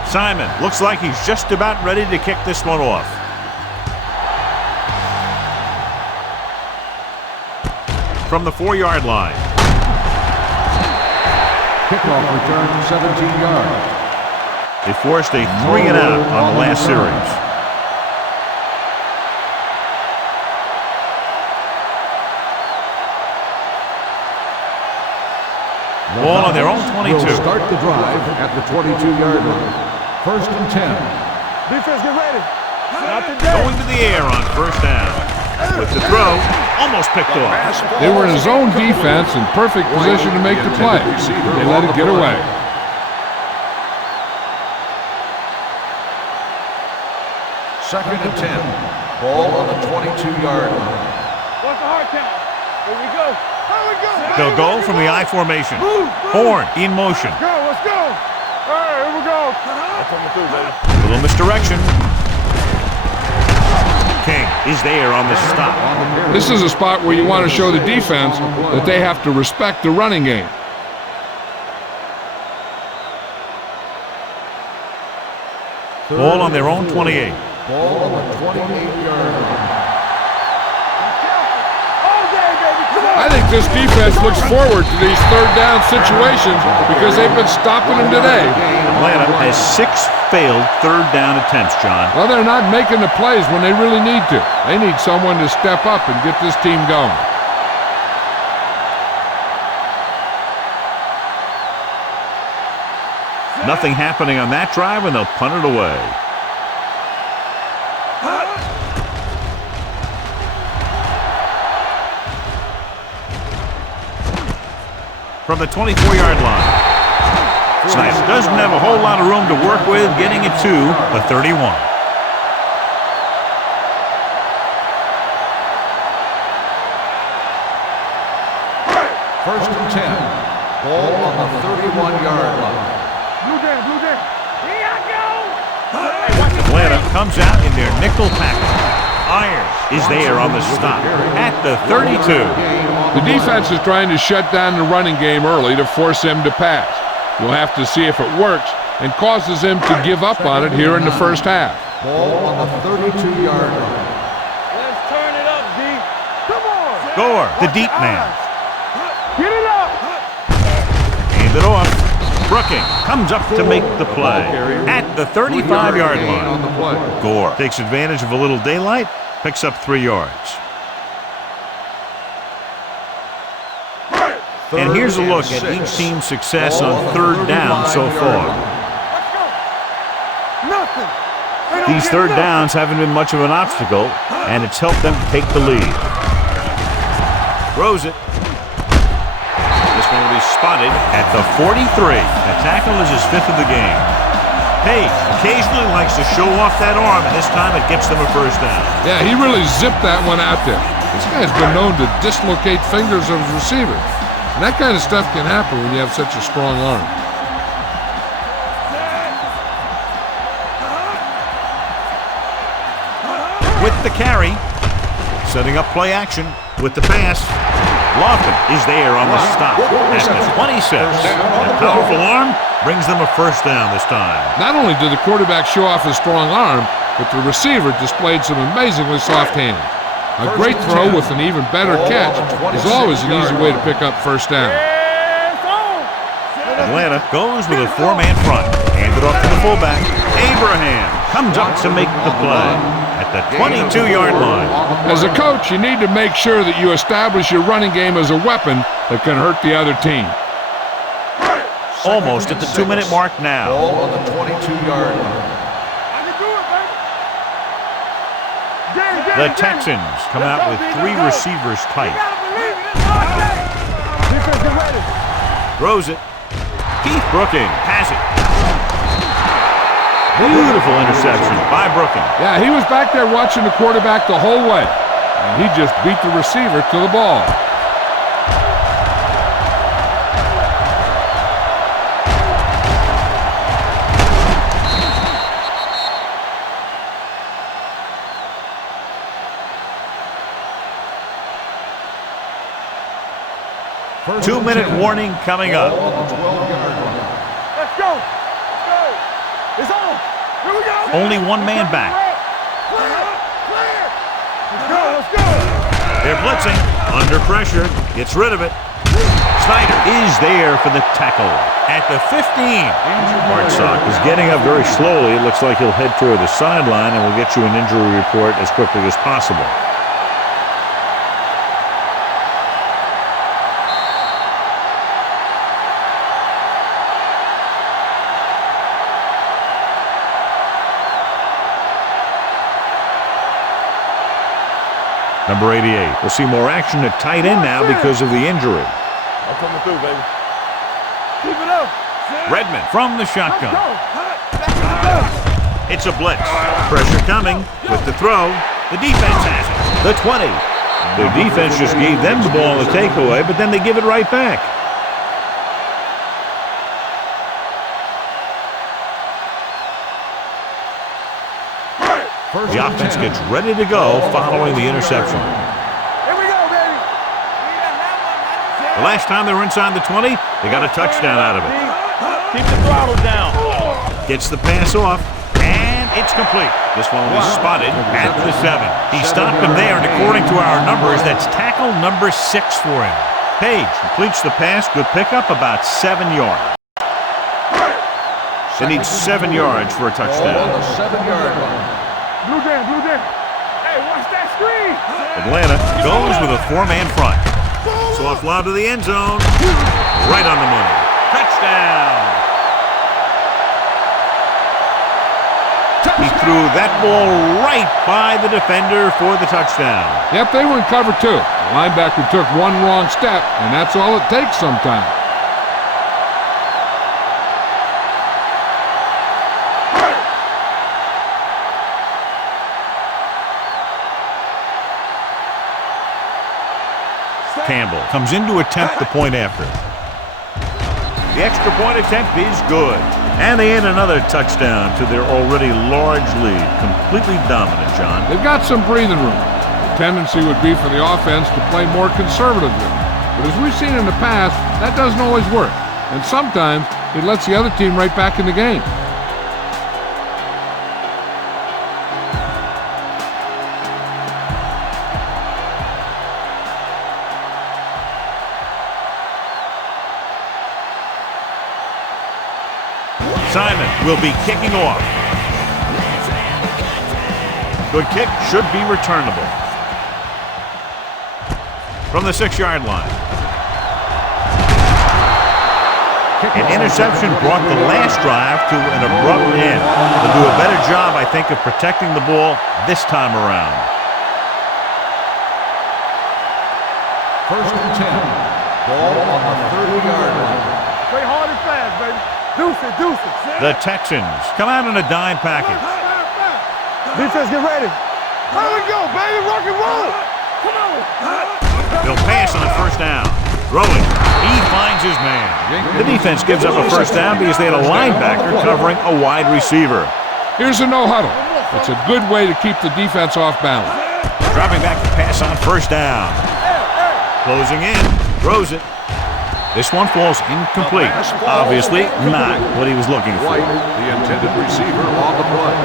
Simon looks like he's just about ready to kick this one off. From the 4-yard line. Kickoff return 17 yards. They forced a 3-and-out on the last series. Ball on their own 22. Will start the drive at the 22-yard line. 1st and 10. Defense, get ready. Not today. Going to the air on 1st down. With the throw, almost picked off. They were in a zone defense in perfect position to make the play. They let it get away. Second and 10. Ball on the 22-yard line. What's the hard count? Here we go. Here we go. They'll go from the I formation. Horn in motion. Let's go. All right, here we go. A little misdirection. King is there on the stop. This is a spot where you want to show the defense that they have to respect the running game. Ball on their own 28. Ball on the 28-yard line. I think this defense looks forward to these 3rd down situations because they've been stopping them today. Atlanta has 6 failed 3rd down attempts, John. Well, they're not making the plays when they really need to. They need someone to step up and get this team going. Nothing happening on that drive, and they'll punt it away. From the 24-yard line. Snyder doesn't have a whole lot of room to work with, getting it to the 31. First and 10. Ball on the 31-yard line. Blue down, blue down. Here I go. Atlanta comes out in their nickel package. Irons is there on the stop at the 32. The defense is trying to shut down the running game early to force him to pass. We'll have to see if it works and causes him to give up on it here in the 1st half. Ball on the 32-yard line. Let's turn it up, D. Come on. Gore, the deep man. Get it up. Hand it off. Brooking comes up to make the play at the 35-yard On the line. play. Gore takes advantage of a little daylight, picks up 3 yards. And here's a look at each team's success on 3rd down so far. Nothing. These 3rd downs haven't been much of an obstacle, and it's helped them take the lead. Throws it. This one will be spotted at the 43. The tackle is his 5th of the game. Page occasionally likes to show off that arm, and this time it gets them a 1st down. Yeah, he really zipped that one out there. This guy's been known to dislocate fingers of his receiver. And that kind of stuff can happen when you have such a strong arm. the carry. Setting up play action with the pass. Lofton is there on the stop at the 26. That powerful arm brings them a first down this time. Not only did the quarterback show off his strong arm, but the receiver displayed some amazingly soft hands. A great throw with an even better catch is always an easy way to pick up first down. Atlanta goes with a four-man front. Handed off to the fullback. Abraham comes up to make the play at the 22-yard line. As a coach, you need to make sure that you establish your running game as a weapon that can hurt the other team. Almost at the 2-minute mark now. Ball on the 22-yard line. The Texans come out with three receivers tight. Throws it. Keith Brooking has it. Beautiful interception by Brooking. Yeah, he was back there watching the quarterback the whole way. And he just beat the receiver to the ball. Two-minute warning coming up. Let's go. It's on. Here we go. Only one man back. Let's go. They're blitzing. Under pressure. Gets rid of it. Snyder is there for the tackle at the 15. Hartsock is getting up very slowly. It looks like he'll head toward the sideline, and we'll get you an injury report as quickly as possible. Number 88. We'll see more action at tight end now because of the injury. I'm coming through, baby. Keep it up. Redmond from the shotgun. It's a blitz. Pressure coming with the throw. The defense has it. The 20. Their defense just gave them the ball in the takeaway, but then they give it right back. The offense gets ready to go following the interception. Here we go, baby. The last time they were inside the 20, they got a touchdown out of it. Keep the throttle down. Gets the pass off, and it's complete. This one was spotted at the 7. He stopped him there, and according to our numbers, that's tackle number 6 for him. Page completes the pass. Good pickup, about 7 yards. They need 7 yards for a touchdown. Ball on the 7-yard line. Blue jam. Hey, watch that screen. Atlanta goes with a four-man front. Soft lob to the end zone. Right on the money. Touchdown. He threw that ball right by the defender for the touchdown. Yep, they were in cover two. The linebacker took one wrong step, and that's all it takes sometimes. Campbell comes in to attempt the point after. The extra point attempt is good. And they add another touchdown to their already large lead. Completely dominant, John. They've got some breathing room. The tendency would be for the offense to play more conservatively. But as we've seen in the past, that doesn't always work. And sometimes it lets the other team right back in the game. Simon will be kicking off. Good kick, should be returnable. From the 6-yard line. An interception brought the last drive to an abrupt end. They'll do a better job, I think, of protecting the ball this time around. 1st and 10. Ball on the 30-yard line. Play hard and fast, baby. Deuce it. The Texans come out in a dime package. Defense, get ready. There we go, baby. Rock and roll. Come on. They'll pass on 1st down. Throwing. He finds his man. The defense gives up a 1st down because they had a linebacker covering a wide receiver. Here's a no huddle. It's a good way to keep the defense off balance. Dropping back to pass on first down. Closing in. Throws it. This one falls incomplete. Obviously not what he was looking for. White, the intended receiver on the play.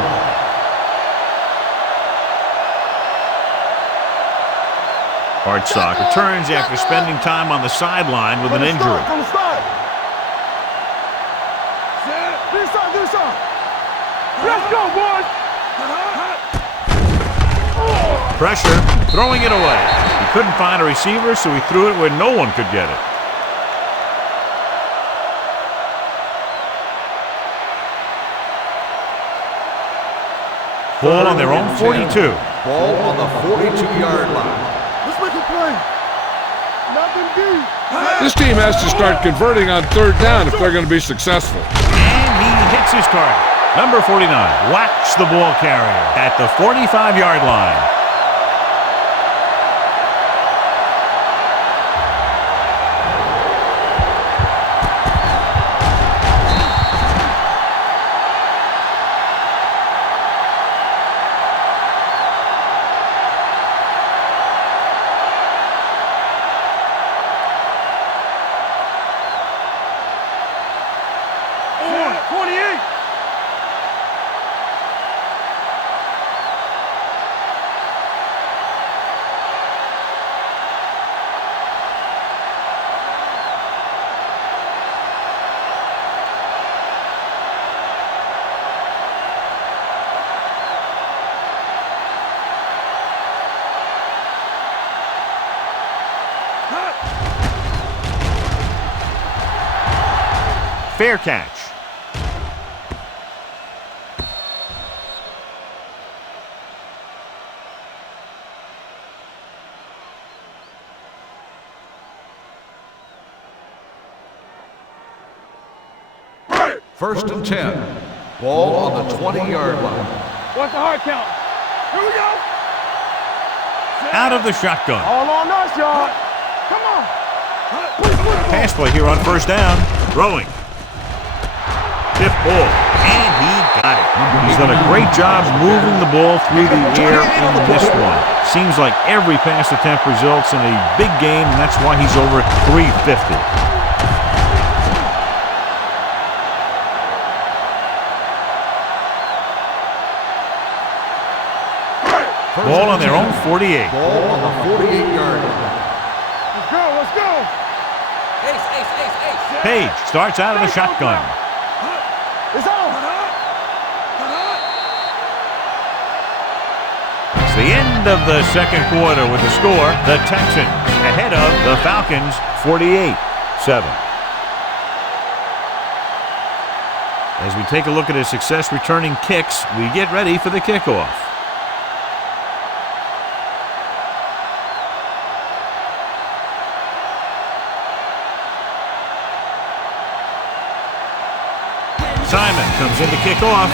Hartsock returns after spending time on the sideline with an injury. Let's go, boys! Pressure, throwing it away. He couldn't find a receiver, so he threw it where no one could get it. Ball on their own 42. Ball on the 42-yard line. Let's make a play. Nothing deep. This team has to start converting on third down if they're going to be successful. And he hits his target. Number 49 whacks the ball carrier at the 45-yard line. Fair catch. First and 10. Ball on the 20-yard line. What's the hard count? Here we go. Out of the shotgun. All on us, y'all. Come on. Pass play here on first down. Throwing. Tip ball. And he got it. He's done a great job moving the ball through the air in this one. Seems like every pass attempt results in a big gain, and that's why he's over 350. Ball on their own 48. Ball on the 48-yard line. Let's go, let's go. Page starts out of the shotgun. It's on. It's the end of the second quarter with the score. The Texans ahead of the Falcons 48-7. As we take a look at his success returning kicks, we get ready for the kickoff. Simon comes in to kick off.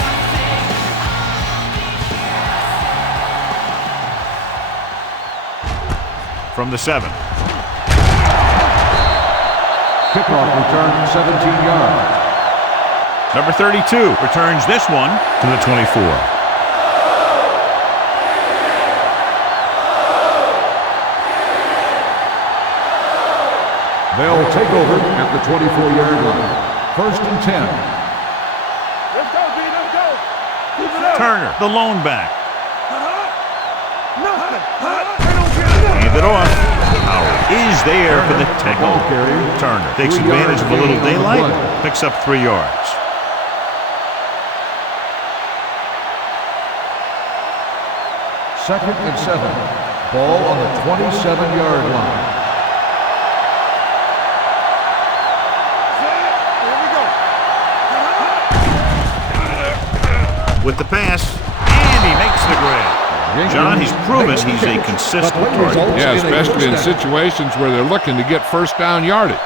From the 7. Kickoff return 17 yards. Number 32 returns this one to the 24. They'll take over at the 24-yard line. First and 10. Let's go, B, let's go. Keep it up. Turner, the lone back. Nothing. Hand it off. Howard is there for the tackle. Turner takes advantage of a little daylight, picks up 3 yards. Second and 7. Ball on the 27-yard line. With the pass, and he makes the grab. John, he's proven he's a consistent target. Yeah, especially in situations where they're looking to get first down yardage.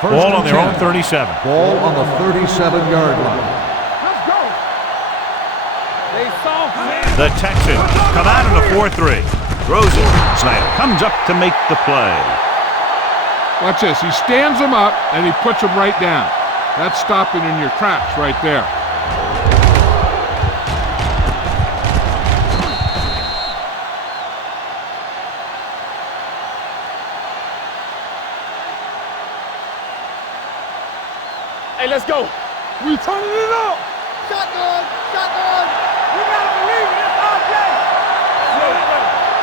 Ball on their own 37. Ball on the 37-yard line. Let's go. They soft, man. The Texans come out in a 4-3. Throws it. Snyder comes up to make the play. Watch this. He stands them up, and he puts them right down. That's stopping in your tracks right there. Hey, let's go. We turning it up. Shotgun, shotgun. We gotta believe it. It's our day.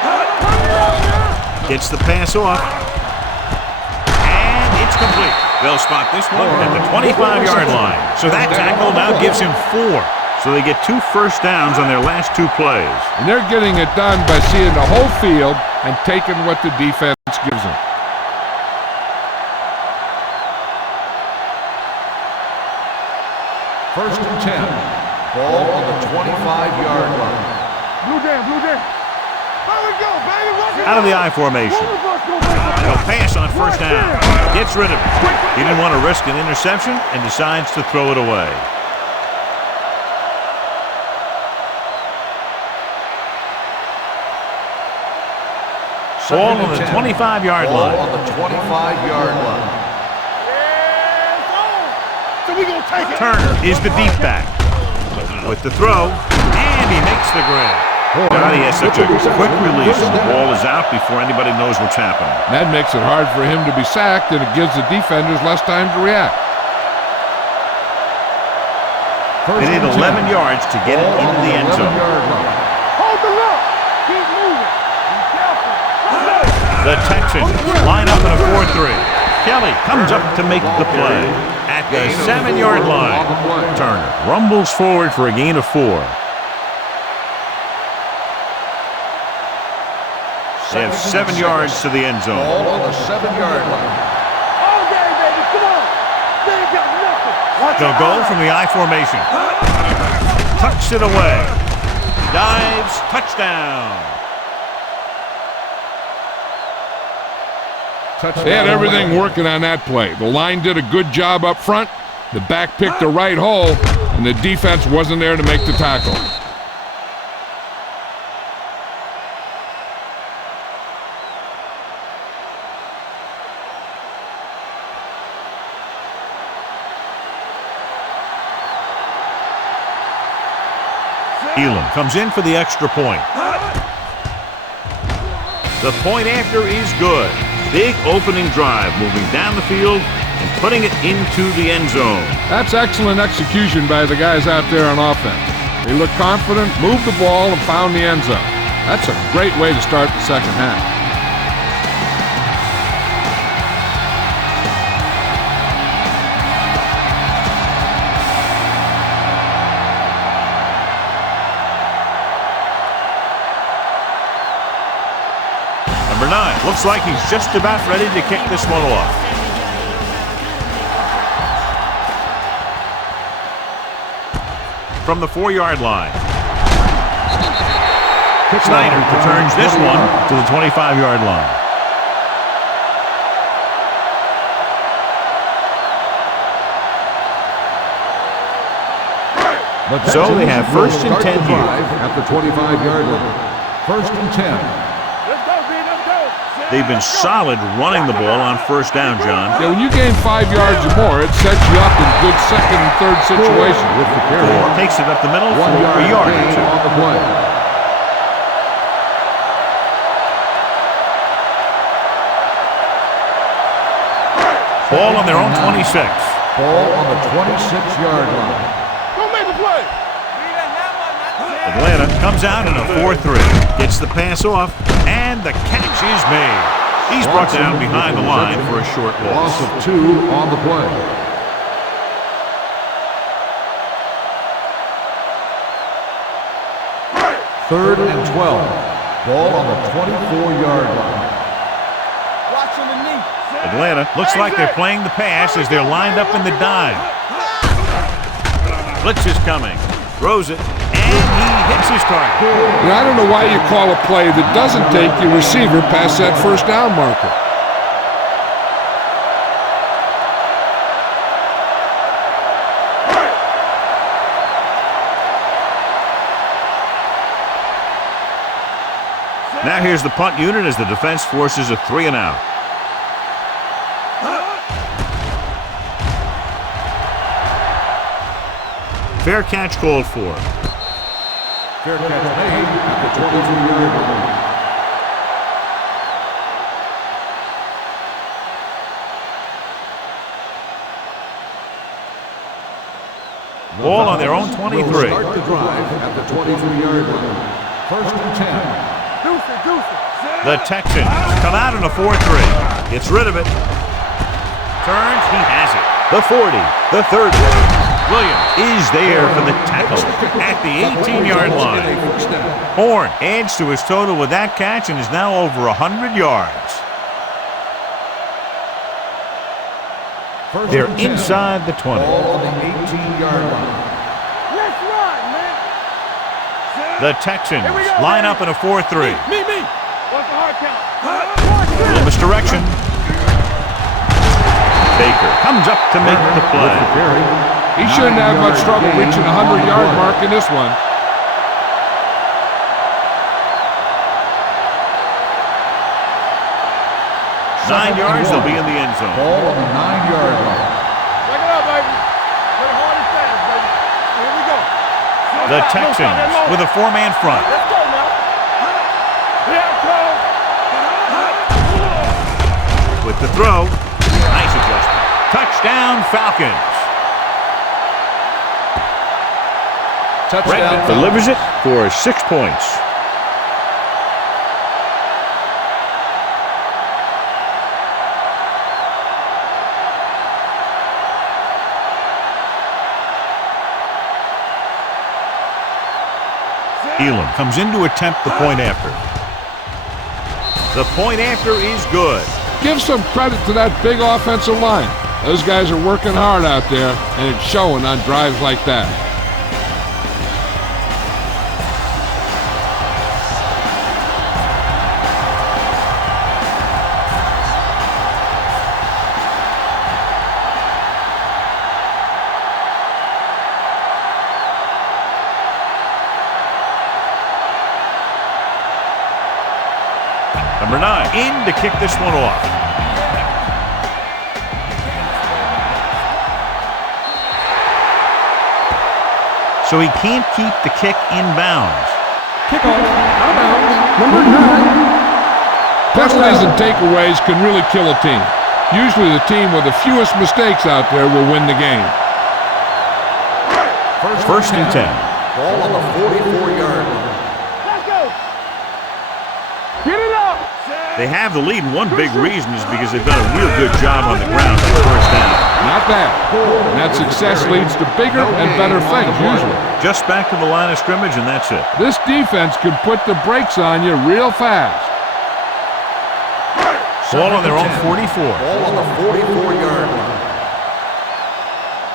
Turn it up, man. Gets the pass off. And it's complete. They'll spot this one at the 25-yard line. So that tackle now gives him 4. So they get 2 first downs on their last 2 plays. And they're getting it done by seeing the whole field and taking what the defense gives them. First and 10. Ball on the 25-yard line. Blue jam, blue jam. There we go, baby. Out of the I formation. He'll pass on first down. Gets rid of it. He didn't want to risk an interception and decides to throw it away. Ball on the 25-yard line. Ball on the 25-yard line. So we gonna take it. Turner is the deep back. With the throw, and he makes the grab. God, he has such a quick release, and the ball is out before anybody knows what's happening. That makes it hard for him to be sacked, and it gives the defenders less time to react. They need 11 yards to get it into the end zone. Hold the look. Keep moving. Be careful. The Texans line up in a 4-3. Kelly comes up to make the play at the 7-yard line. Turner rumbles forward for a gain of 4. They have 7 yards to the end zone. Ball on the 7-yard line. All day, baby. Come on. They ain't got nothing. They'll go from the I formation. Tucks it away. Dives. Touchdown. They had everything working on that play. The line did a good job up front. The back picked the right hole, and the defense wasn't there to make the tackle. Elam comes in for the extra point. The point after is good. Big opening drive, moving down the field and putting it into the end zone. That's excellent execution by the guys out there on offense. They looked confident, moved the ball, and found the end zone. That's a great way to start the second half. Number 9 looks like he's just about ready to kick this one off. From the 4-yard line. Snyder returns this one to the 25-yard line. So they have first and 10 here. At the 25-yard line. First and 10. They've been solid running the ball on first down, John. Yeah, when you gain 5 yards or more, it sets you up in good second and third situations. With the carry. Takes it up the middle for 1 a yard or gain 2. on the play. Ball on their own 26. Ball on the 26-yard line. Go make the play. Atlanta comes out in a 4-3. Gets the pass off, and the catch is made. He's brought down behind the line for a short loss. Loss of 2 on the play. Third and 12. Ball on the 24-yard line. Watch on the knee. Atlanta looks like they're playing the pass as they're lined up in the dime. Blitz is coming. Throws it, and he hits his target. And I don't know why you call a play that doesn't take your receiver past that first down marker. Now here's the punt unit as the defense forces a 3 and out. Fair catch called for. Fair catch made at the 23-yard line. Ball on their own 23. Will start the drive at the 23-yard line. First and 10. The Texans come out in a 4-3. Gets rid of it. Turns, he has it. The 40, the 30. Williams is there for the tackle at the 18-yard line. Horn adds to his total with that catch and is now over 100 yards. They're inside the 20. Ball on the 18-yard line. Let's run, man. The Texans line up in a 4-3. Me. What's the hard count? Little misdirection. Baker comes up to make the play. He shouldn't have much trouble reaching the 100-yard mark in this one. Nine yards, they'll be in the end zone. Ball on the 9-yard line. Check it out, baby. Play hard and fast, baby. Here we go. The Texans with a 4-man front. Let's go now. Here I come. With the throw. Nice adjustment. Touchdown, Falcons. Brendan delivers it for 6 points. Elam comes in to attempt the point after. The point after is good. Give some credit to that big offensive line. Those guys are working hard out there, and it's showing on drives like that. Number 9 in to kick this one off. So he can't keep the kick in bounds. Kickoff, out of bounds, number 9. Penalties and takeaways can really kill a team. Usually the team with the fewest mistakes out there will win the game. First and 10. Ball on the 44-yard line. Let's go. Get it up. They have the lead, and one big reason is because they've done a real good job on the ground on the first down. Not bad. And that success leads to bigger and better things, usually. Just back to the line of scrimmage, and that's it. This defense can put the brakes on you real fast. Ball on their own 44. Ball on the 44-yard line.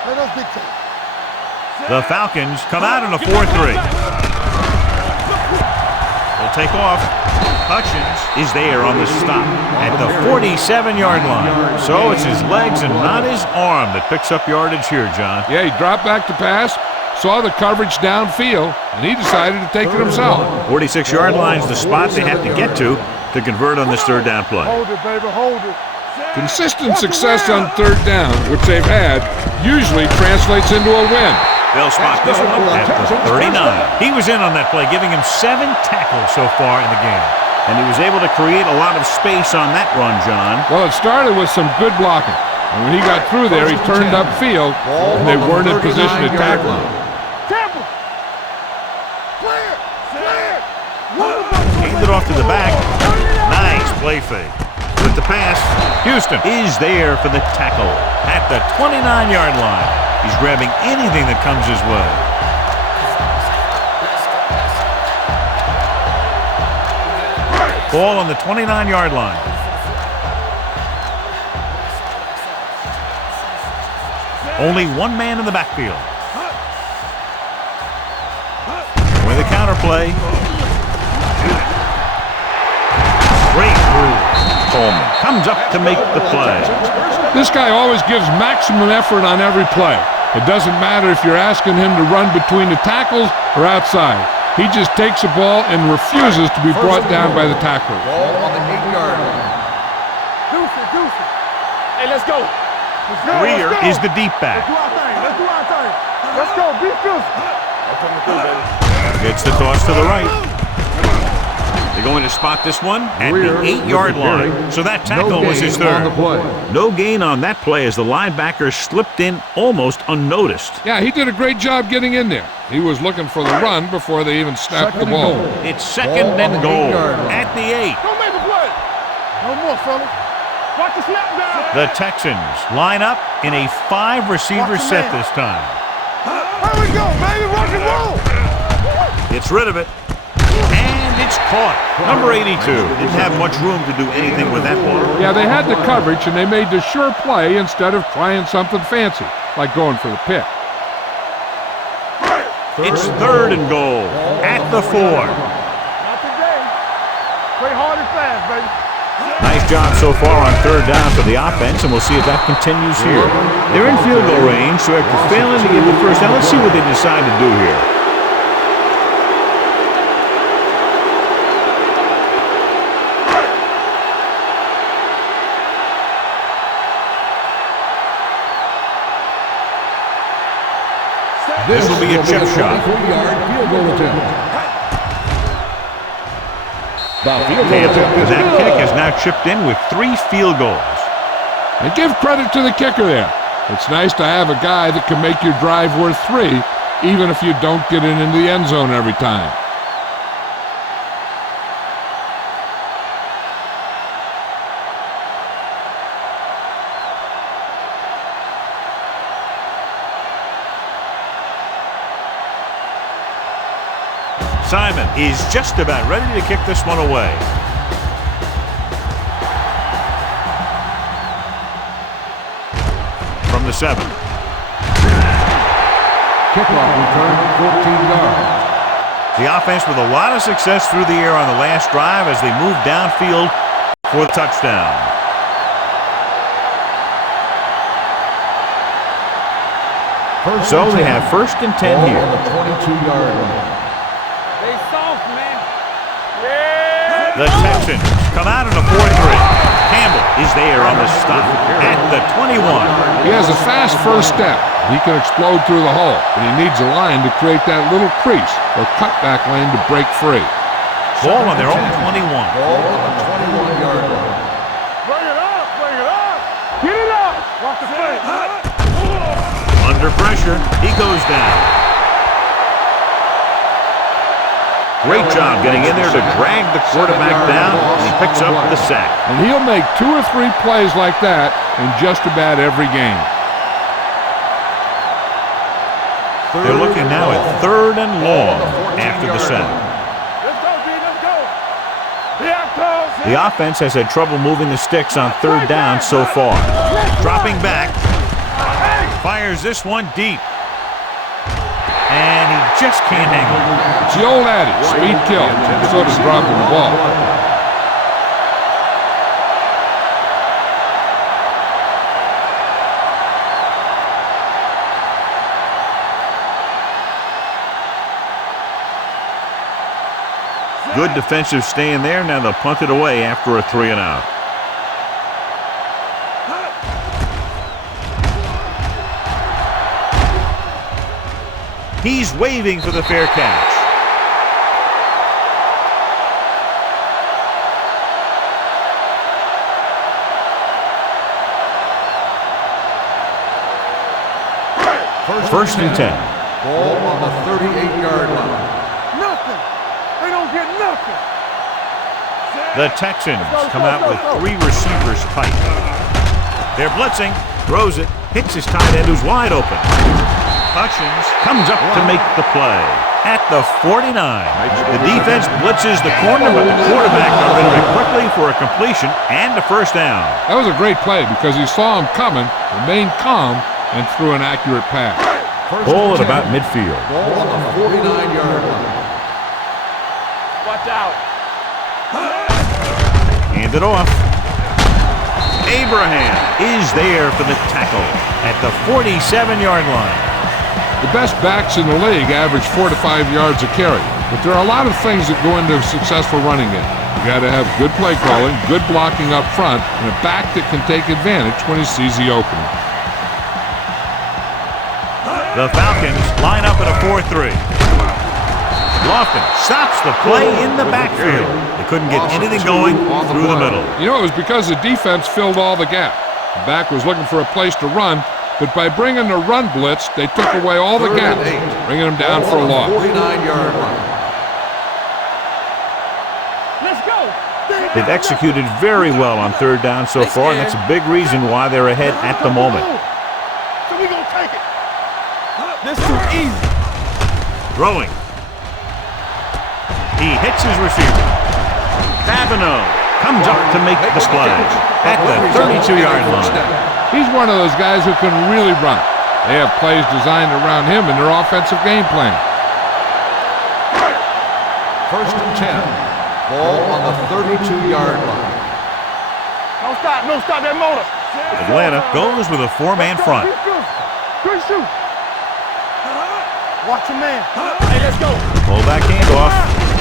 Let us big time. The Falcons come out in a 4-3. They'll take off. Hutchins is there on the stop at the 47-yard line. So it's his legs and not his arm that picks up yardage here, John. Yeah, he dropped back to pass, saw the coverage downfield, and he decided to take it himself. 46-yard line's the spot they have to get to convert on this third down play. Hold it, baby, hold it. Consistent success on third down, which they've had, usually translates into a win. They'll spot this one at the 39. He was in on that play, giving him 7 tackles so far in the game. And he was able to create a lot of space on that run, John. Well, it started with some good blocking. And when he got through there, he turned upfield, and they weren't in position to tackle him. Tampa. Clear. Handed it off to the back. Nice play fake. With the pass, Houston is there for the tackle at the 29-yard line. He's grabbing anything that comes his way. Ball on the 29-yard line. Only one man in the backfield. With a counter play. Great move. Coleman comes up to make the play. This guy always gives maximum effort on every play. It doesn't matter if you're asking him to run between the tackles or outside. He just takes the ball and refuses to be brought down by the tackler. Ball on the 8-yard line. Deuce it. Hey, let's go. Greer is the deep back. Let's do our thing. Let's go. Be physical. Gets the toss to the right. They're going to spot this one at the 8-yard line. So that tackle was his third. No gain on that play as the linebacker slipped in almost unnoticed. Yeah, he did a great job getting in there. He was looking for the run before they even snapped the ball. It's second and goal at the 8. Don't make a play. No more, fellas. Watch the snap down. The Texans line up in a 5-receiver set this time. Here we go, baby. Rock and roll. Gets rid of it. And it's caught. Number 82 didn't have much room to do anything with that ball. Yeah, they had the coverage, and they made the sure play instead of trying something fancy, like going for the pick. It's third and goal at the 4. Not today. Play hard and fast, baby. Nice job so far on third down for the offense, and we'll see if that continues here. They're in field goal range, so after failing to get the first down, let's see what they decide to do here. This will be a chip shot. That kick is now chipped in with 3 field goals. And give credit to the kicker there. It's nice to have a guy that can make your drive worth 3, even if you don't get it into the end zone every time. Simon is just about ready to kick this one away. From the 7. Kickoff return, 14 yards. The offense with a lot of success through the air on the last drive as they move downfield for the touchdown. So they have first and 10 here. On the 22-yard line. The Texans come out in a 4-3. Campbell is there on the stop at the 21. He has a fast first step. He can explode through the hole, but he needs a line to create that little crease or cutback lane to break free. Ball on their own 21. Ball on the 21-yard line. Bring it up. Bring it up. Get it up. Watch the play. Under pressure, he goes down. Great job getting in there to drag the quarterback down, and he picks up the sack. And he'll make 2 or 3 plays like that in just about every game. They're looking now at 3rd and long after the sack. Let's go, D. Let's go. The offense has had trouble moving the sticks on 3rd down so far. Dropping back, fires this one deep. And he just can't hang on. It's the old adage, speed kills, and so does dropping the ball. Good defensive staying there. Now they'll punt it away after a 3 and out. He's waving for the fair catch. First and 10. Ball on the 38-yard line. Nothing. They don't get nothing. The Texans come out with 3 receivers tight. They're blitzing, throws it, hits his tight end who's wide open. Hutchins comes up to make the play at the 49. The defense blitzes the corner, but the quarterback got rid of it quickly for a completion and a first down. That was a great play because he saw him coming, remained calm, and threw an accurate pass. Ball at about midfield. Ball on the 49-yard line. Watch out. Hand it off. Abraham is there for the tackle at the 47-yard line. The best backs in the league average 4 to 5 yards a carry, but there are a lot of things that go into a successful running game. You got to have good play calling, good blocking up front, and a back that can take advantage when he sees the opening. The Falcons line up in a 4-3. Lofton stops the play in the backfield. They couldn't get anything going through the middle. You know, it was because the defense filled all the gap. The back was looking for a place to run, but by bringing the run blitz, they took away all the gaps, bringing them down for a loss. 49-yard line. Let's go. They've executed very well on third down so far, and that's a big reason why they're ahead at the moment. So we gonna take it. This too easy. Throwing. He hits his receiver. Fabino comes up to make the play at the 32-yard line. He's one of those guys who can really run. They have plays designed around him in their offensive game plan. First and 10. Ball on the 32-yard line. No stop that motor. Atlanta goes with a four-man front. Good shoot. Watch your man. Hey, let's go. Pullback handoff.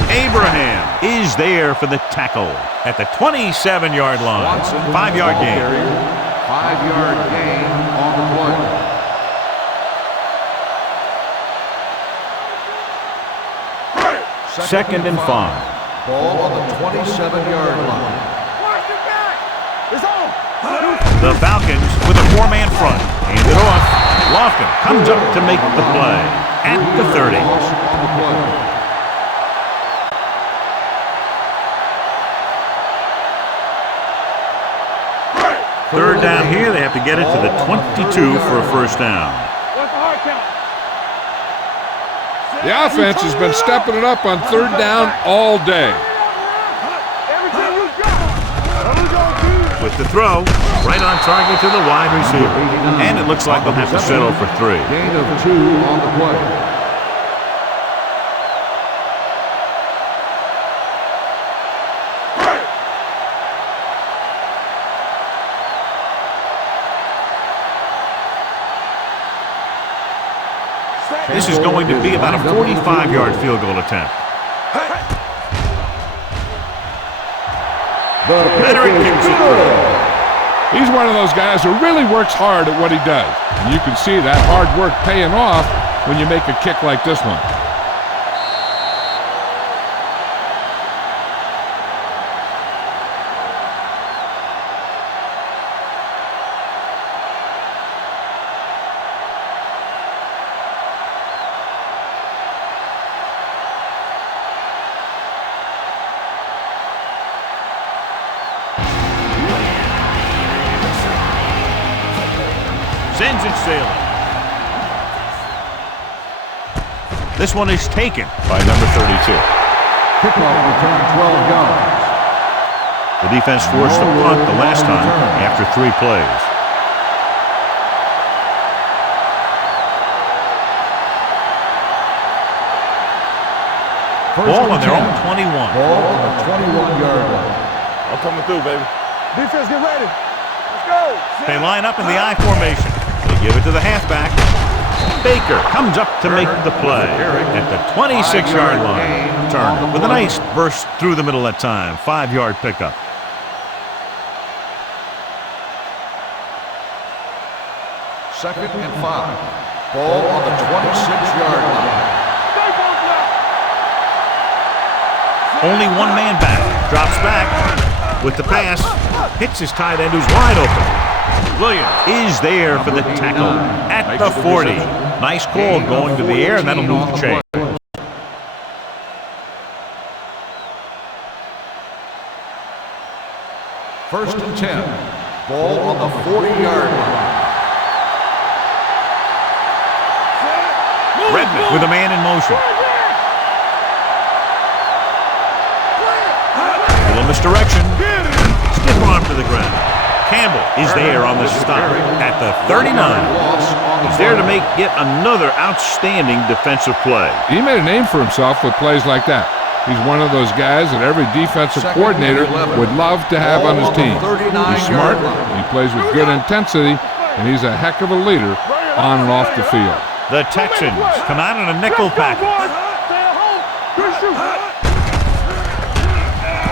Abraham is there for the tackle at the 27-yard line. 5-yard gain. 5-yard gain on the play. Second and 5. Ball on the 27-yard line. Watch your back. It's on. The Falcons with a four-man front. Hand it off. Lofton comes up to make the play at the 30. Loss on the play. Third down here. They have to get it to the 22 for a first down. What's the hard count? The offense has been stepping it up on third down all day. Everything you got. What we gonna do? With the throw, right on target to the wide receiver. And it looks like they'll have to settle for 3. Gain of 2 on the play. This is going to be about a 45-yard field goal attempt. Veteran kicks it through. He's one of those guys who really works hard at what he does. And you can see that hard work paying off when you make a kick like this one. Sends it sailing. This one is taken by number 32. Kickoff return 12 yards. The defense forced a punt the last time after 3 plays. Ball on their own 21. Ball on the 21-yard line. I'm coming through, baby. Defense, get ready. Let's go. They line up in the I formation. They give it to the halfback. Baker comes up to make the play at the 26-yard line. Turner with a nice burst through the middle that time. 5-yard pickup. Second and 5. Ball on the 26-yard line. Only one man back. Drops back with the pass. Hits his tight end who's wide open. Williams is there for the tackle at the 40. Nice call going to the air, and that'll move the chain. First and 10. Ball on the 40-yard line. Redmond with a man in motion. A little misdirection. Stiff arm to the ground. Campbell is there on the stop at the 39. He's there to make yet another outstanding defensive play. He made a name for himself with plays like that. He's one of those guys that every defensive coordinator would love to have on his team. He's smart, he plays with good intensity, and he's a heck of a leader on and off the field. The Texans come out in a nickel package.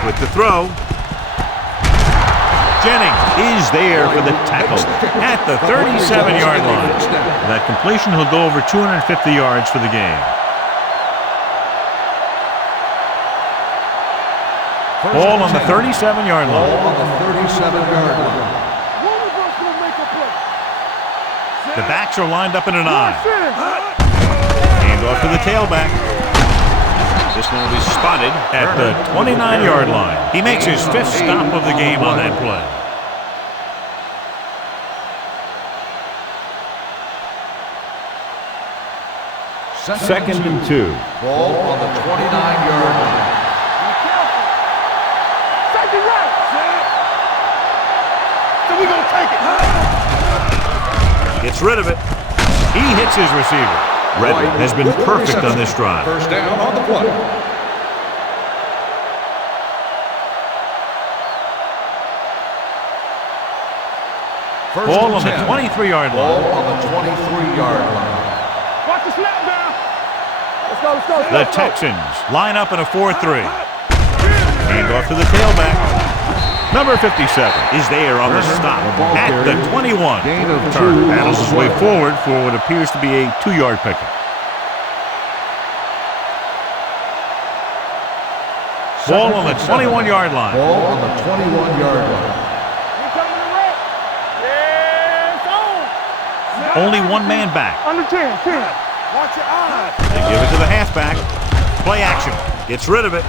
With the throw. Jennings is there for the tackle at the 37-yard line. With that completion, he'll go over 250 yards for the game. Ball on the 37-yard line. Ball on the 37-yard line. The backs are lined up in an I. Hand off to the tailback. This one will be spotted at the 29-yard line. He makes his 5th stop of the game on that play. Second and 2. Ball on the 29-yard line. Safety right. So we gonna take it. Gets rid of it. He hits his receiver. Redmond has been perfect on this drive. First down on the play. Ball on the 23-yard line. Ball on the 23-yard line. Watch the snap now. Let's go. The Texans line up in a 4-3. Hand off to the tailback. Number 57 is there on the stop at the 21. Turner battles his way forward for what appears to be a 2-yard pickup. Ball on the 21-yard line. Ball on the 21-yard line. Only one man back. Under 10. Watch your eyes. They give it to the halfback. Play action. Gets rid of it.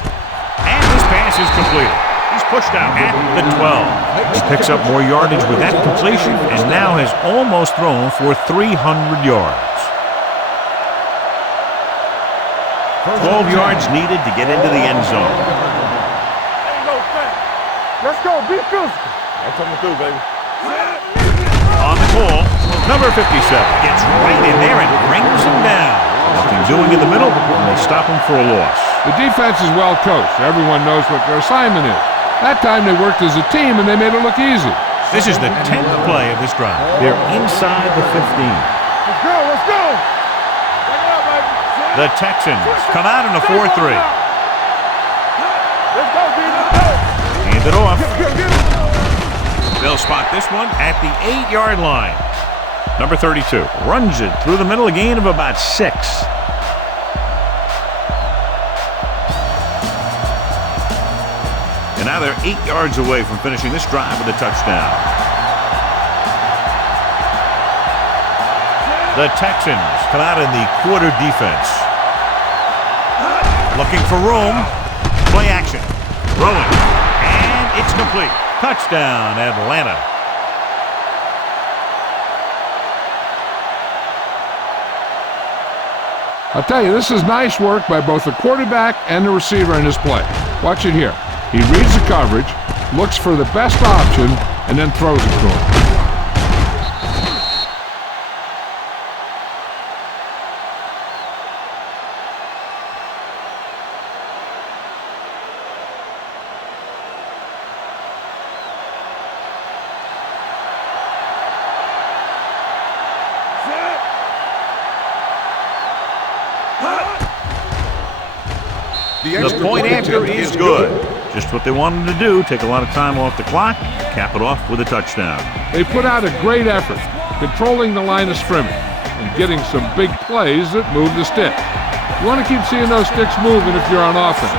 And this pass is completed. He's pushed out at the 12. He picks up more yardage with that completion and now has almost thrown for 300 yards. 12 yards needed to get into the end zone. Let's go. Be physical. I'm coming through, baby. On the call, number 57 gets right in there and brings him down. Nothing doing in the middle, and they stop him for a loss. The defense is well coached. Everyone knows what their assignment is. That time they worked as a team and they made it look easy. This is the 10th play of this drive. They're inside the 15. Let's go. Back it up, baby. The Texans come out in a 4-3. Let's go, B. Hand it off. They'll spot this one at the 8-yard line. Number 32 runs it through the middle, a gain of about 6. And now they're 8 yards away from finishing this drive with a touchdown. The Texans come out in the quarter defense. Looking for room. Play action. Throwing. And it's complete. Touchdown, Atlanta. I'll tell you, this is nice work by both the quarterback and the receiver in his play. Watch it here. He reads the coverage, looks for the best option, and then throws it to him. The point after is good. Just what they wanted to do, take a lot of time off the clock, cap it off with a touchdown. They put out a great effort, controlling the line of scrimmage and getting some big plays that move the sticks. You want to keep seeing those sticks moving if you're on offense.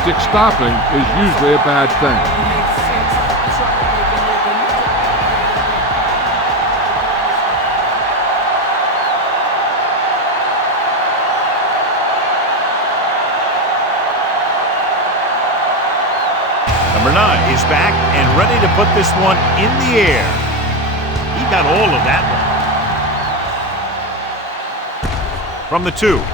Stick stopping is usually a bad thing. Number 9 is back and ready to put this one in the air. He got all of that one. From the 2. The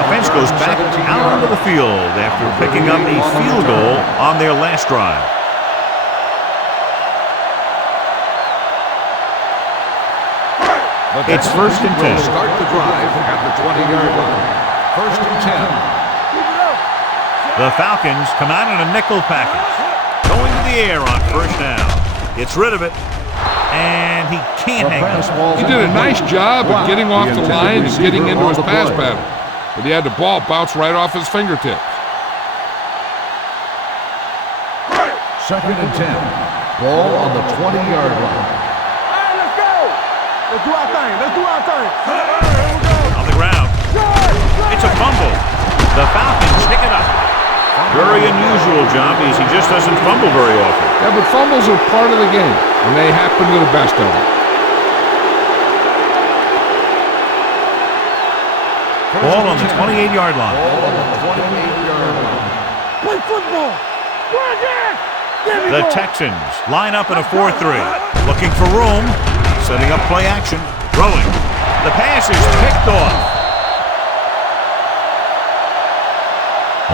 offense goes back out onto the field after picking up a field goal on their last drive. It's first and 10. Start the drive at the 20-yard line. First and 10. The Falcons come out in a nickel package. Going to the air on first down. Gets rid of it. And he can't hang on. He did a nice job of getting off the line and getting into his pass pattern. But he had the ball bounce right off his fingertips. Second and 10. Ball on the 20-yard line. All right, let's go. Let's do our thing. Let's do our thing. On the ground. It's a fumble. The Falcons pick it up. Very unusual job because he just doesn't fumble very often. Yeah, but fumbles are part of the game, and they happen to the best of them. Ball on the 28-yard line. Ball on the 28-yard line. Play football. Go again. The Texans line up in a 4-3. Looking for room. Setting up play action. Throwing. The pass is picked off.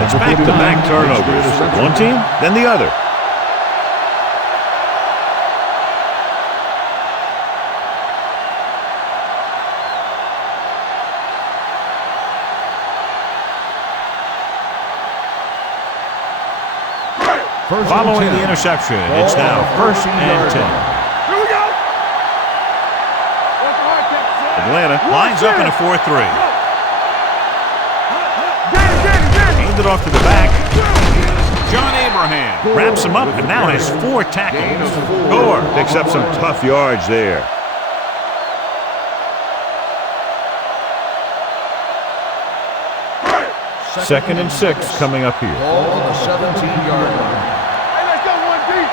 It's back-to-back turnovers. One team, then the other. Following the interception, it's now 1st and 10. Here we go. Atlanta lines up in a 4-3. Hand it off to the back. John Abraham wraps him up and now has 4 tackles. Gore picks up some tough yards there. Second and 6 coming up here. Ball on the 17-yard line. Hey, let's go one deep.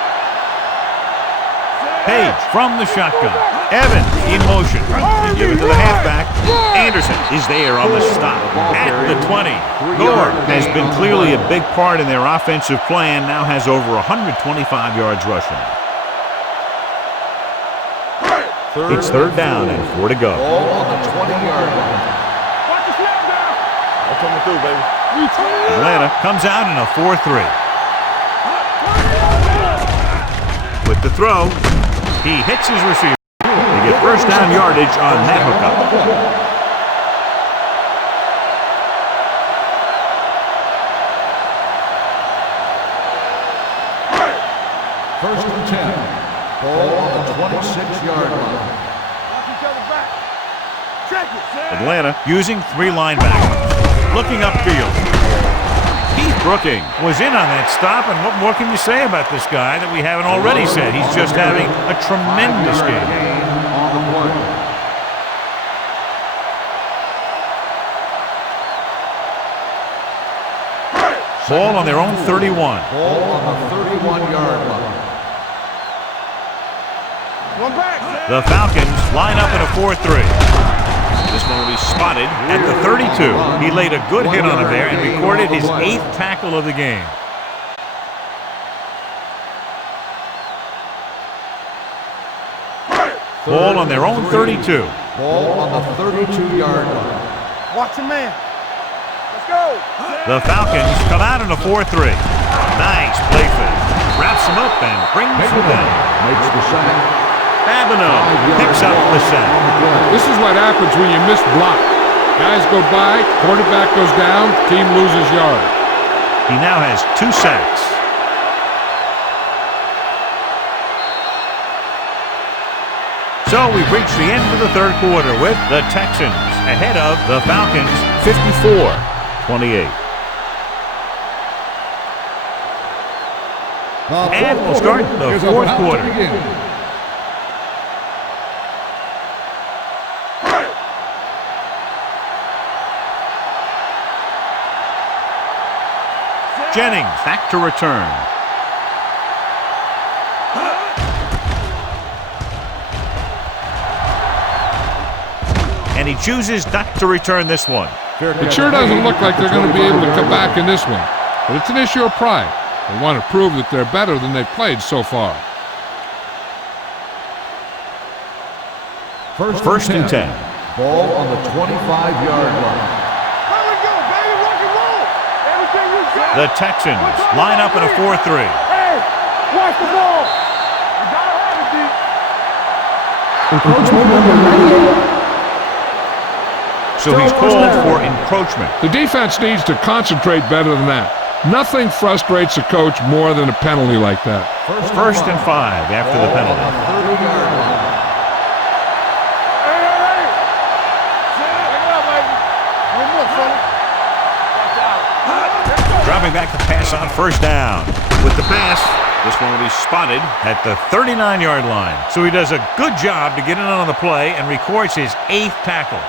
Page from the shotgun. Evans in motion. They give it to the halfback. Anderson is there on the stop at the 20. Gore has been clearly a big part in their offensive plan. Now has over 125 yards rushing. It's 3rd down and 4 to go. Ball on the 20-yard line. Watch the snap down. I'm coming through, baby. Atlanta comes out in a 4-3. With the throw, he hits his receiver. They get 1st down yardage on that hookup. First and 10. Ball on the 26-yard line. Watch each other back. Check it. Atlanta using 3 linebackers. Looking upfield. Keith Brooking was in on that stop, and what more can you say about this guy that we haven't already said? He's just having a tremendous game. On the play. Ball on their own 31. Ball on the 31-yard line. One back. The Falcons line up in a 4-3. This one will be spotted at the 32. He laid a good hit on him there and recorded his 8th tackle of the game. Ball on their own 32. Ball on the 32-yard line. Watch your man. Let's go. The Falcons come out in a 4-3. Nice play fake. Wraps him up and brings him down. Makes the sack. Babineau picks up the sack. This is what happens when you miss block. Guys go by, quarterback goes down, team loses yards. He now has 2 sacks. So we've reached the end of the 3rd quarter with the Texans ahead of the Falcons 54-28. And we'll start the 4th quarter. Jennings back to return. And he chooses not to return this one. It sure doesn't look like they're going to be able to come back in this one. But it's an issue of pride. They want to prove that they're better than they've played so far. First and 10. Ball on the 25-yard line. Here we go, baby. Rock and roll. Everything you got. The Texans line up in a 4-3. Hey, watch the ball. You gotta have it, D. Encroachment number 98. So he's called for encroachment. The defense needs to concentrate better than that. Nothing frustrates a coach more than a penalty like that. First and 5 after the penalty. On the 30-yard line. Hey. Check it out, baby. One more, fella. Watch out. Dropping back the pass on 1st down. With the pass, This one will be spotted at the 39-yard line. So he does a good job to get in on the play and records his 8th tackle.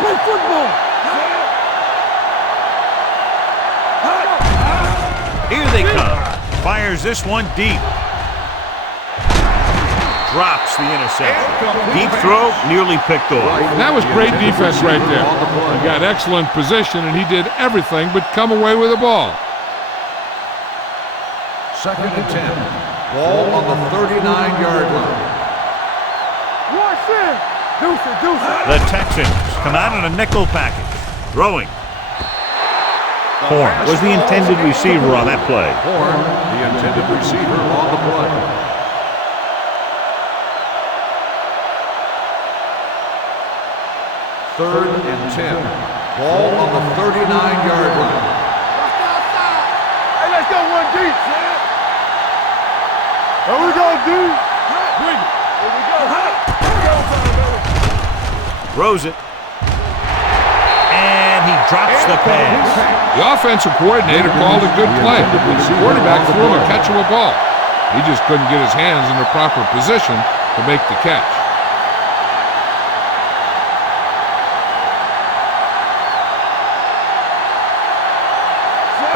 Play football. Here they come. Fires this one deep. Drops the interception. Deep throw, nearly picked off. That was great defense right there. He got excellent position, and he did everything but come away with the ball. 2nd and 10. Ball on the 39-yard line. Watch it. Deuce it. The Texans come out in a nickel package. Throwing. Horn was the intended receiver on that play. Horn, the intended receiver on the play. Third and 10. Ball on the 39-yard line. Hey, let's go one deep. There we go, dude. Here we go. Throws it. And he drops the pass. The offensive coordinator called a good play. The quarterback threw him a catchable ball. He just couldn't get his hands in the proper position to make the catch.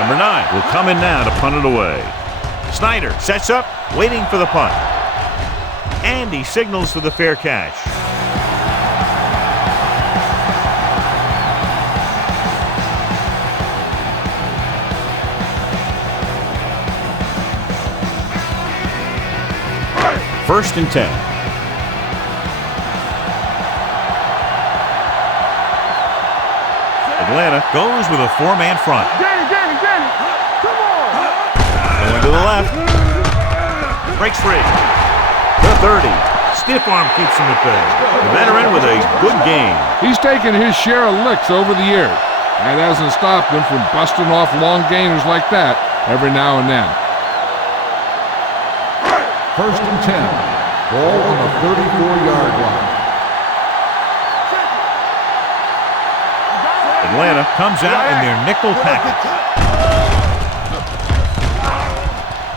Number 9 will come in now to punt it away. Snyder sets up, waiting for the punt. And he signals for the fair catch. First and 10. Atlanta goes with a 4-man front. Danny. Come on. Going to the left. Breaks free. The 30. Stiff arm keeps him at bay. The veteran with a good game. He's taken his share of licks over the years. That hasn't stopped him from busting off long gainers like that every now and then. First and 10. Ball on the 34-yard line. Atlanta comes out in their nickel package.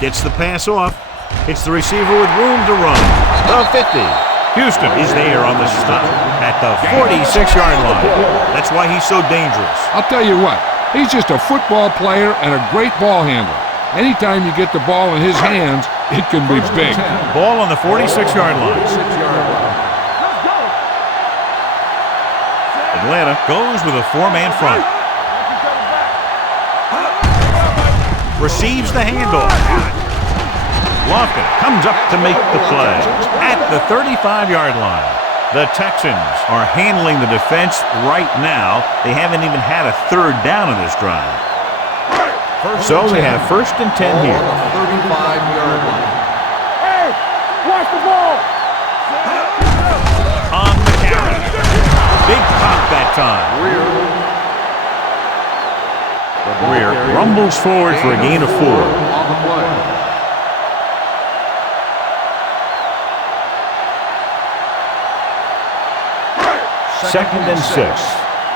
Gets the pass off. Hits the receiver with room to run. The 50. Houston is there on the stop at the 46-yard line. That's why he's so dangerous. I'll tell you what, he's just a football player and a great ball handler. Anytime you get the ball in his hands, it can be big. Ball on the 46-yard line. Atlanta goes with a 4-man front. Receives the handoff. Lofton comes up to make the play at the 35-yard line. The Texans are handling the defense right now. They haven't even had a third down in this drive. So they have first and 10 here. 35-yard line. Hey, watch the ball. On the carry. Big pop that time. Greer rumbles forward for a gain of 4. On the play. Second and 6.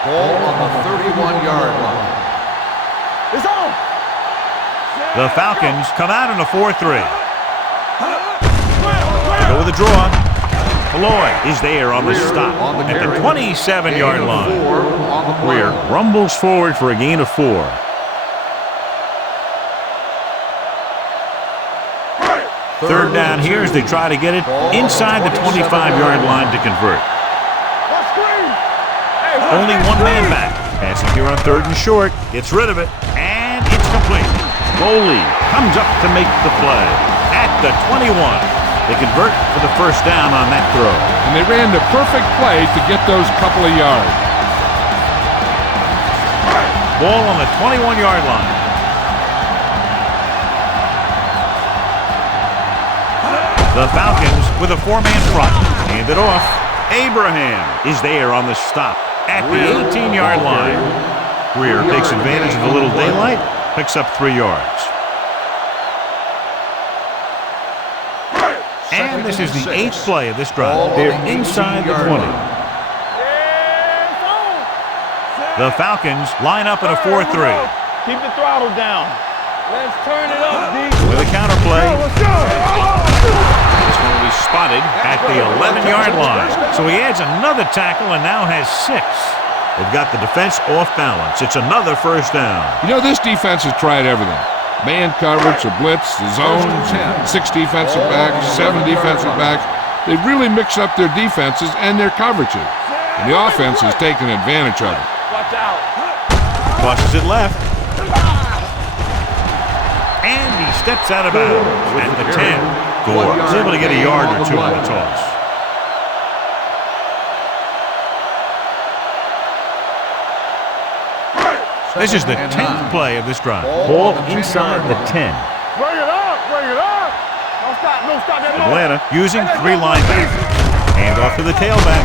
Ball on the 31-yard line. It's on. The Falcons come out in a 4-3. They go with a draw. Floyd is there on the stop at the 27-yard line. Greer rumbles forward for a gain of 4. Third down here as they try to get it inside the 25-yard line to convert. Only one man back. Passing here on 3rd and short. Gets rid of it. And it's complete. Foley comes up to make the play at the 21. They convert for the first down on that throw. And they ran the perfect play to get those couple of yards. Ball on the 21-yard line. The Falcons with a 4-man front. Hand it off. Abraham is there on the stop at the 18-yard line. Greer takes advantage of the little daylight, picks up 3 yards. And this is the 8th play of this drive. They're inside the 20. The Falcons line up in a 4-3. Keep the throttle down. Let's turn it up, D. With a counter play. Let's go. This one will be spotted at the 11-yard line. So he adds another tackle and now has 6. They've got the defense off balance. It's another first down. You know, this defense has tried everything. Man coverage, a blitz, the zone, 6 defensive backs, 7 defensive backs. They've really mixed up their defenses and their coverages. And the offense has taken advantage of it. Watch out. Crosses it left. And he steps out of bounds at the 10. Gore is able to get a yard or 2 on the toss. This is the 10th play of this drive. Ball inside the 10. Bring it up. Bring it up. Don't stop. Don't stop that ball. Atlanta using 3 linebackers. Hand off to the tailback.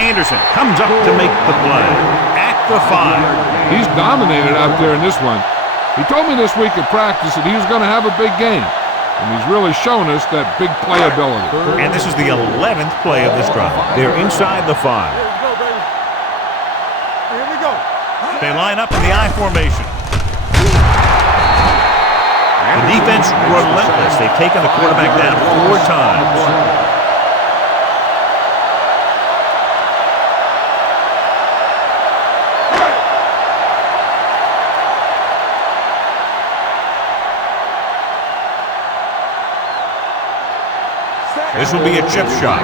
Anderson comes up to make the play at the 5. He's dominated out there in this one. He told me this week at practice that he was going to have a big game. And he's really shown us that big playability. And this is the 11th play of this drive. They're inside the 5. Here we go, baby. Here we go. They line up in the I formation. The defense relentless. They've taken the quarterback down 4 times. This will be a chip shot.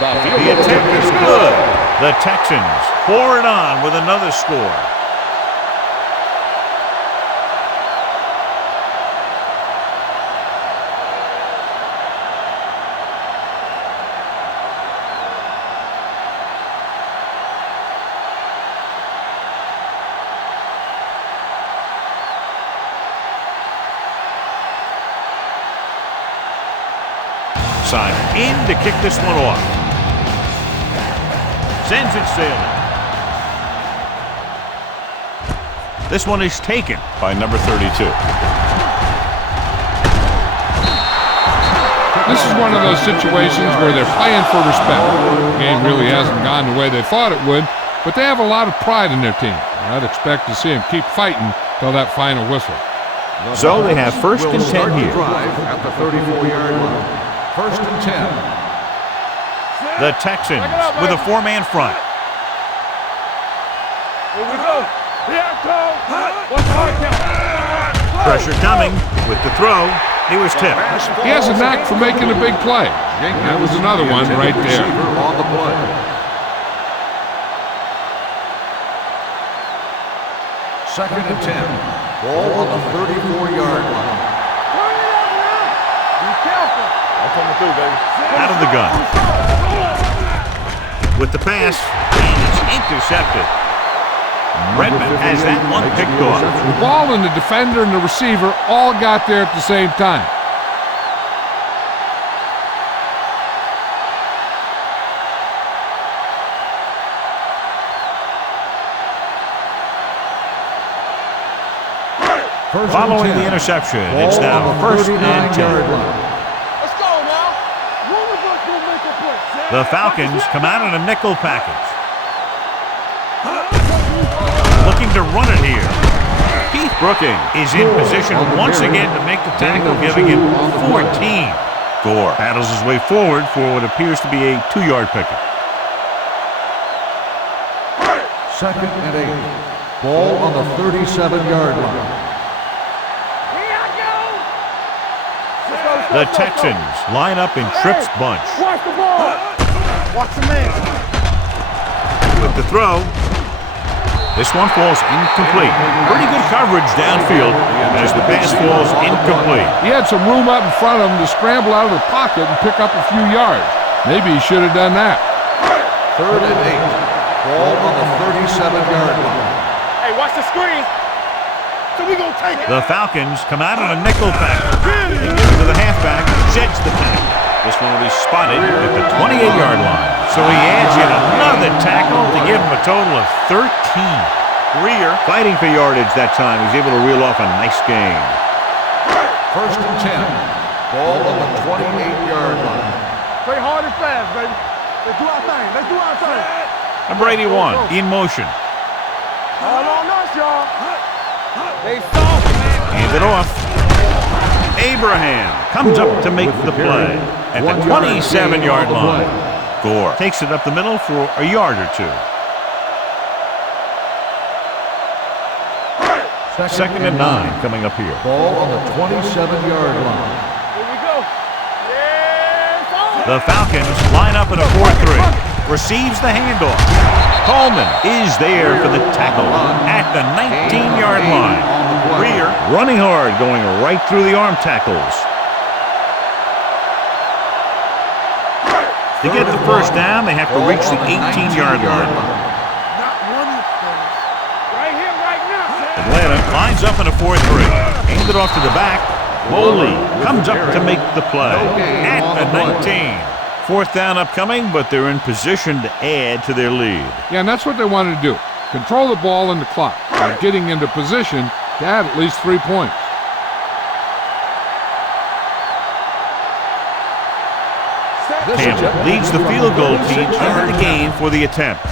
The attempt is good. The Texans pour it on with another score. Simon in to kick this one off. Sends it sailing. This one is taken by number 32. This is one of those situations where they're playing for respect. The game really hasn't gone the way they thought it would, but they have a lot of pride in their team. I'd expect to see them keep fighting till that final whistle. So they have first and 10 here. At the 34-yard line. First and 10. The Texans with a 4-man front. Here we go. Here comes. What's the hard count? Pressure coming with the throw. He was tipped. He has a knack for making a big play. That was another one right there. On the play. Second and 10. Ball on the 34-yard line. Be careful. I'm coming through, baby. Out of the gun. With the pass, and it's intercepted. Redmond has that one picked off. The ball and the defender and the receiver all got there at the same time. Following the interception, it's now first and 10. Let's go now. One of us will make a play. The Falcons come out in a nickel package. Looking to run it here. Keith Brooking is in position once again to make the tackle, giving him 14. Gore paddles his way forward for what appears to be a 2-yard pickup. Second and 8. Ball on the 37-yard line. The Texans line up in Tripp's bunch. Watch the ball. Watch the man. With the throw, this one falls incomplete. Pretty good coverage downfield as the pass falls incomplete. He had some room up in front of him to scramble out of the pocket and pick up a few yards. Maybe he should have done that. Third and 8. Ball on the 37-yard line. Hey, watch the screen. So we gonna take it. The Falcons come out in a nickel package. They give it to the halfback, jets the pack. This one will be spotted at the 28-yard line. So he adds yet another tackle to They give him a total of 13. Greer fighting for yardage that time. He's able to reel off a nice gain. 1st and 10. Ball on the 28-yard line. Play hard and fast, baby. Let's do our thing. Let's do our thing. Number 81 in motion. All on us, y'all. They soft, man. Hand it off. Abraham comes up to make the play at the 27-yard line. Gore takes it up the middle for a yard or two. 2nd and 9 coming up here. Ball on the 27-yard line. Here we go. Yes, The Falcons line up in a 4-3. Receives the handoff. Coleman is there for the tackle at the 19-yard line. Greer running hard, going right through the arm tackles. To get the first down, they have to reach the 18-yard line. Not one of those. right here, right now. Atlanta lines up in a 4-3. Hands it off to the back. Bowley comes up to make the play at the 19. 4th down upcoming, but they're in position to add to their lead. Yeah, and that's what they wanted to do. Control the ball and the clock by getting into position to add at least 3 points. Campbell leads the field goal team into the game for the attempt.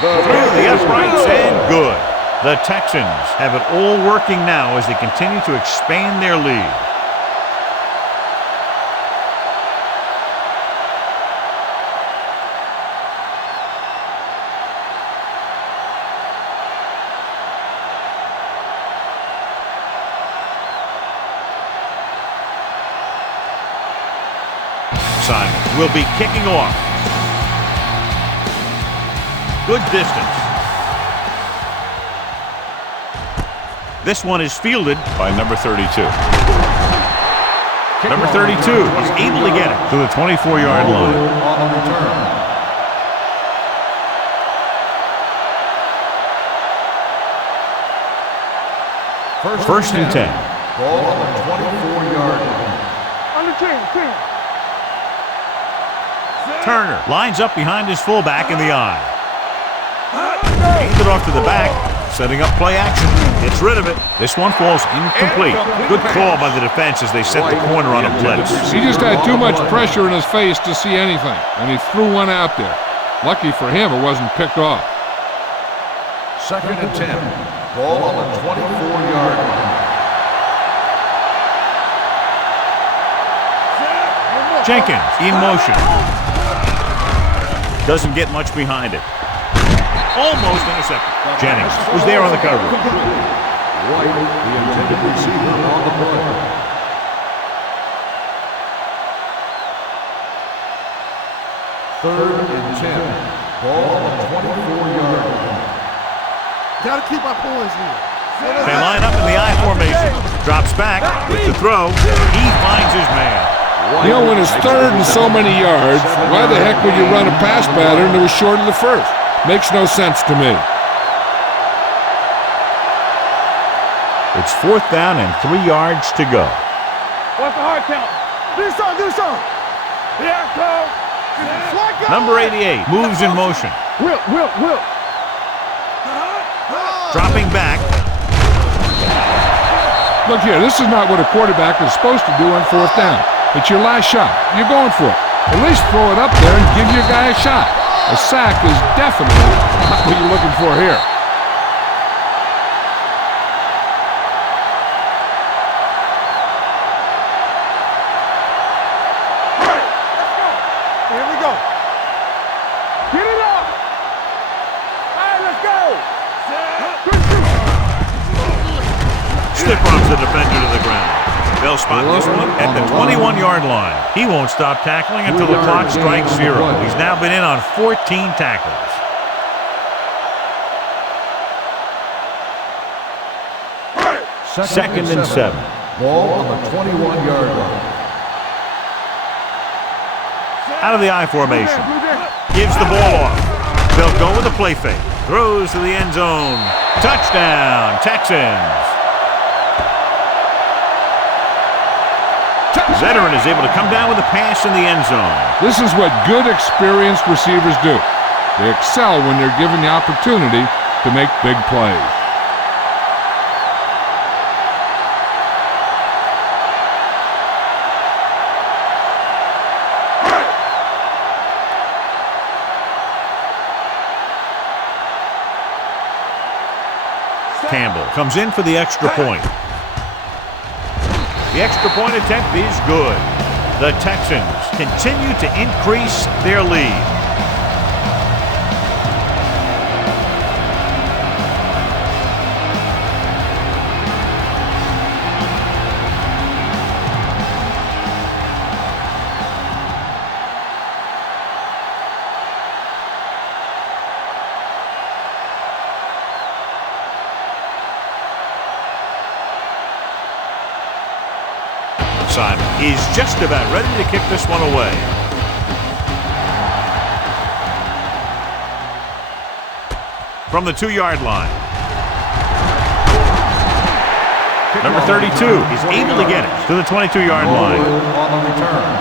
Through the uprights and good. The Texans have it all working now as they continue to expand their lead. Simon will be kicking off. Good distance. This one is fielded by number 32. Number 32 is able to get it to the 24-yard line. On the return. First and 10. Ball on the 24-yard line. On the 10. Turner lines up behind his fullback in the eye. Hands it off to the back, setting up play action. Gets rid of it. This one falls incomplete. Good call by the defense as they set the corner on a blitz. He just had too much pressure in his face to see anything, and he threw one out there. Lucky for him, it wasn't picked off. 2nd and 10. Ball on the 24-yard line. Jenkins in motion. Doesn't get much behind it. Almost intercepted. Jennings was there on the coverage. White, the intended receiver on the play. Third and 10. Ball on the 24-yard line. Gotta keep our points here. They line up in the I formation. Drops back with the throw. He finds his man. You know, when it's 3rd and so many yards, why the heck would you run a pass pattern that was short of the first? Makes no sense to me. It's 4th down and 3 yards to go. What's the hard count? Do something. Here, Cole. Number 88 moves in motion. Will. Dropping back. Look here, this is not what a quarterback is supposed to do on 4th down. It's your last shot. You're going for it. At least throw it up there and give your guy a shot. A sack is definitely not what you're looking for here. Here we go. Get it up. All right, let's go. Stiff arms the defender to the ground. They'll spot this one at the 21-yard line. He won't stop tackling until the clock strikes 0. He's now been in on 14 tackles. Second and 7. Ball on the 21-yard line. Out of the I formation. Gives the ball off. They'll go with a play fake. Throws to the end zone. Touchdown, Texans. Veteran is able to come down with a pass in the end zone. This is what good, experienced receivers do. They excel when they're given the opportunity to make big plays. Campbell comes in for the extra point. The extra point attempt is good. The Texans continue to increase their lead. Simon is just about ready to kick this one away. From the 2-yard line. Number 32 is able to get it to the 22-yard line. On the return.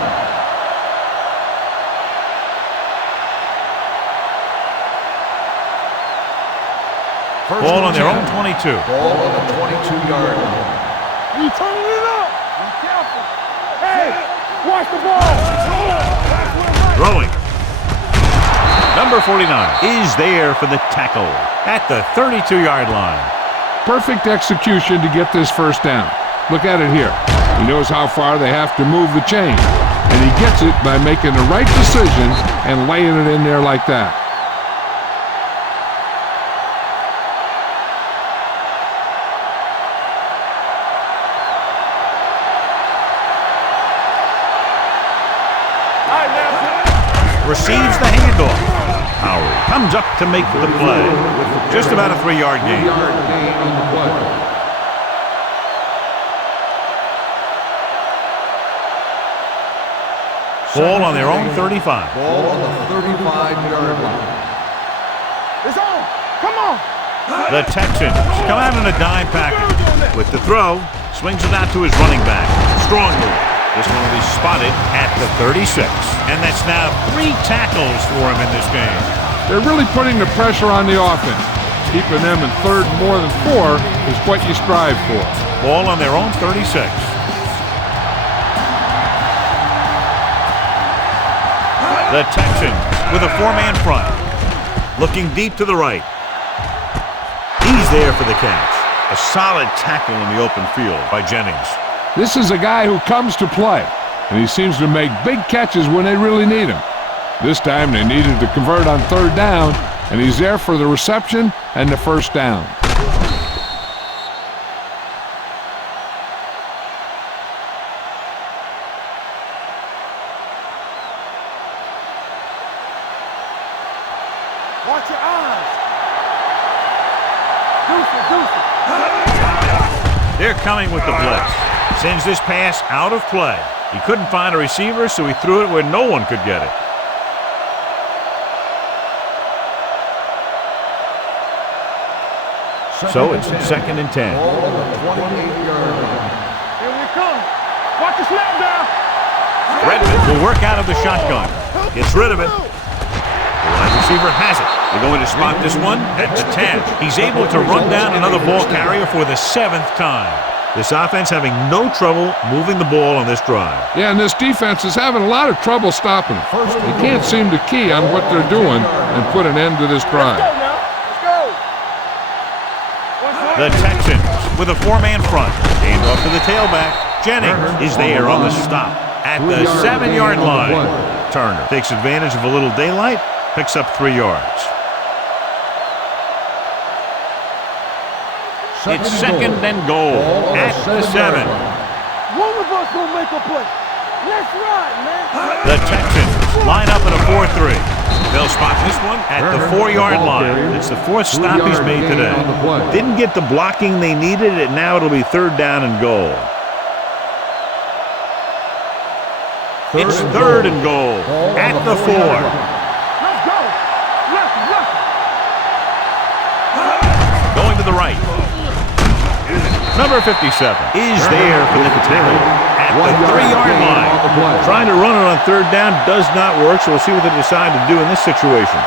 Ball on their own 22. Ball on the 22-yard line. You turning it up. Be careful. Hey, watch the ball. Throwing. Number 49 is there for the tackle at the 32-yard line. Perfect execution to get this first down. Look at it here. He knows how far they have to move the chain, and he gets it by making the right decision and laying it in there like that. Receives the handoff. Howard comes up to make the play. Just about a 3-yard gain. 3-yard gain on the play. Ball on their own 35. Ball on the 35-yard line. It's on. Come on. The Texans come out in a dime package. With the throw, swings it out to his running back. Strong move. This one will be spotted at the 36. And that's now 3 tackles for him in this game. They're really putting the pressure on the offense. Keeping them in third and more than 4 is what you strive for. Ball on their own 36. The Texans with a 4-man front. Looking deep to the right. He's there for the catch. A solid tackle in the open field by Jennings. This is a guy who comes to play, and he seems to make big catches when they really need him. This time they needed to convert on 3rd down, and he's there for the reception and the first down. Watch your eyes. Deuce it. They're coming with the blitz. Sends this pass out of play. He couldn't find a receiver, so he threw it where no one could get it. So it's 2nd and 10. Ball on the 28-yard line. Here we come. Watch the snap down. Redmond will work out of the shotgun. Gets rid of it. The wide receiver has it. They're going to spot this one at the 10. He's able to run down another ball carrier for the 7th time. This offense having no trouble moving the ball on this drive. Yeah, and this defense is having a lot of trouble stopping them. They can't seem to key on what they're doing and put an end to this drive. Let's go. The Texans with a 4-man front. Hand off to the tailback. Jennings is there on the stop at the 7-yard line. Turner takes advantage of a little daylight, picks up 3 yards. It's 2nd and goal at the 7. One of us gonna make a play. Let's ride, man. The Texans line up in a 4-3. They'll spot this one at the 4-yard line. It's the 4th stop he's made today. Didn't get the blocking they needed, and now it'll be 3rd down and goal. It's 3rd and goal at the 4. Let's go. Going to the right. Number 57 is there for the tackle at the 3-yard line. Trying to run it on 3rd down does not work, so we'll see what they decide to do in this situation.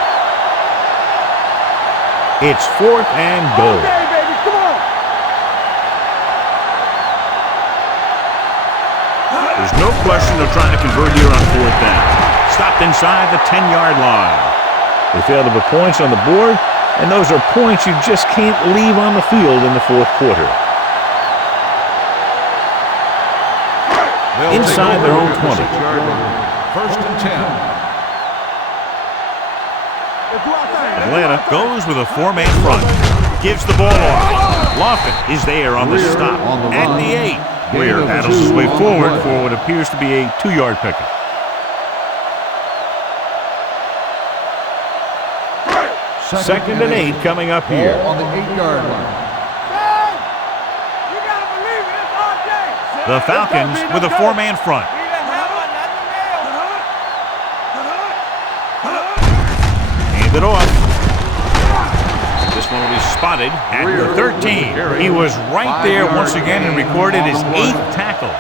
It's 4th and goal. Okay, baby, come on. There's no question they're trying to convert here on 4th down. Stopped inside the 10-yard line. They failed to put points on the board, and those are points you just can't leave on the field in the 4th quarter. Inside their own 20. 1st and 10. Atlanta goes with a 4-man front. Gives the ball off. Lofton is there on the stop. At the 8. Weir battles his way forward for what appears to be a 2-yard pickup. Second and 8 coming up here. On the 8-yard line. You gotta believe it, it's all day. The Falcons with a 4-man front. Be the hammer, not the nail. Hand it off. This one will be spotted at the 13. He was right there once again and recorded his 8th tackle.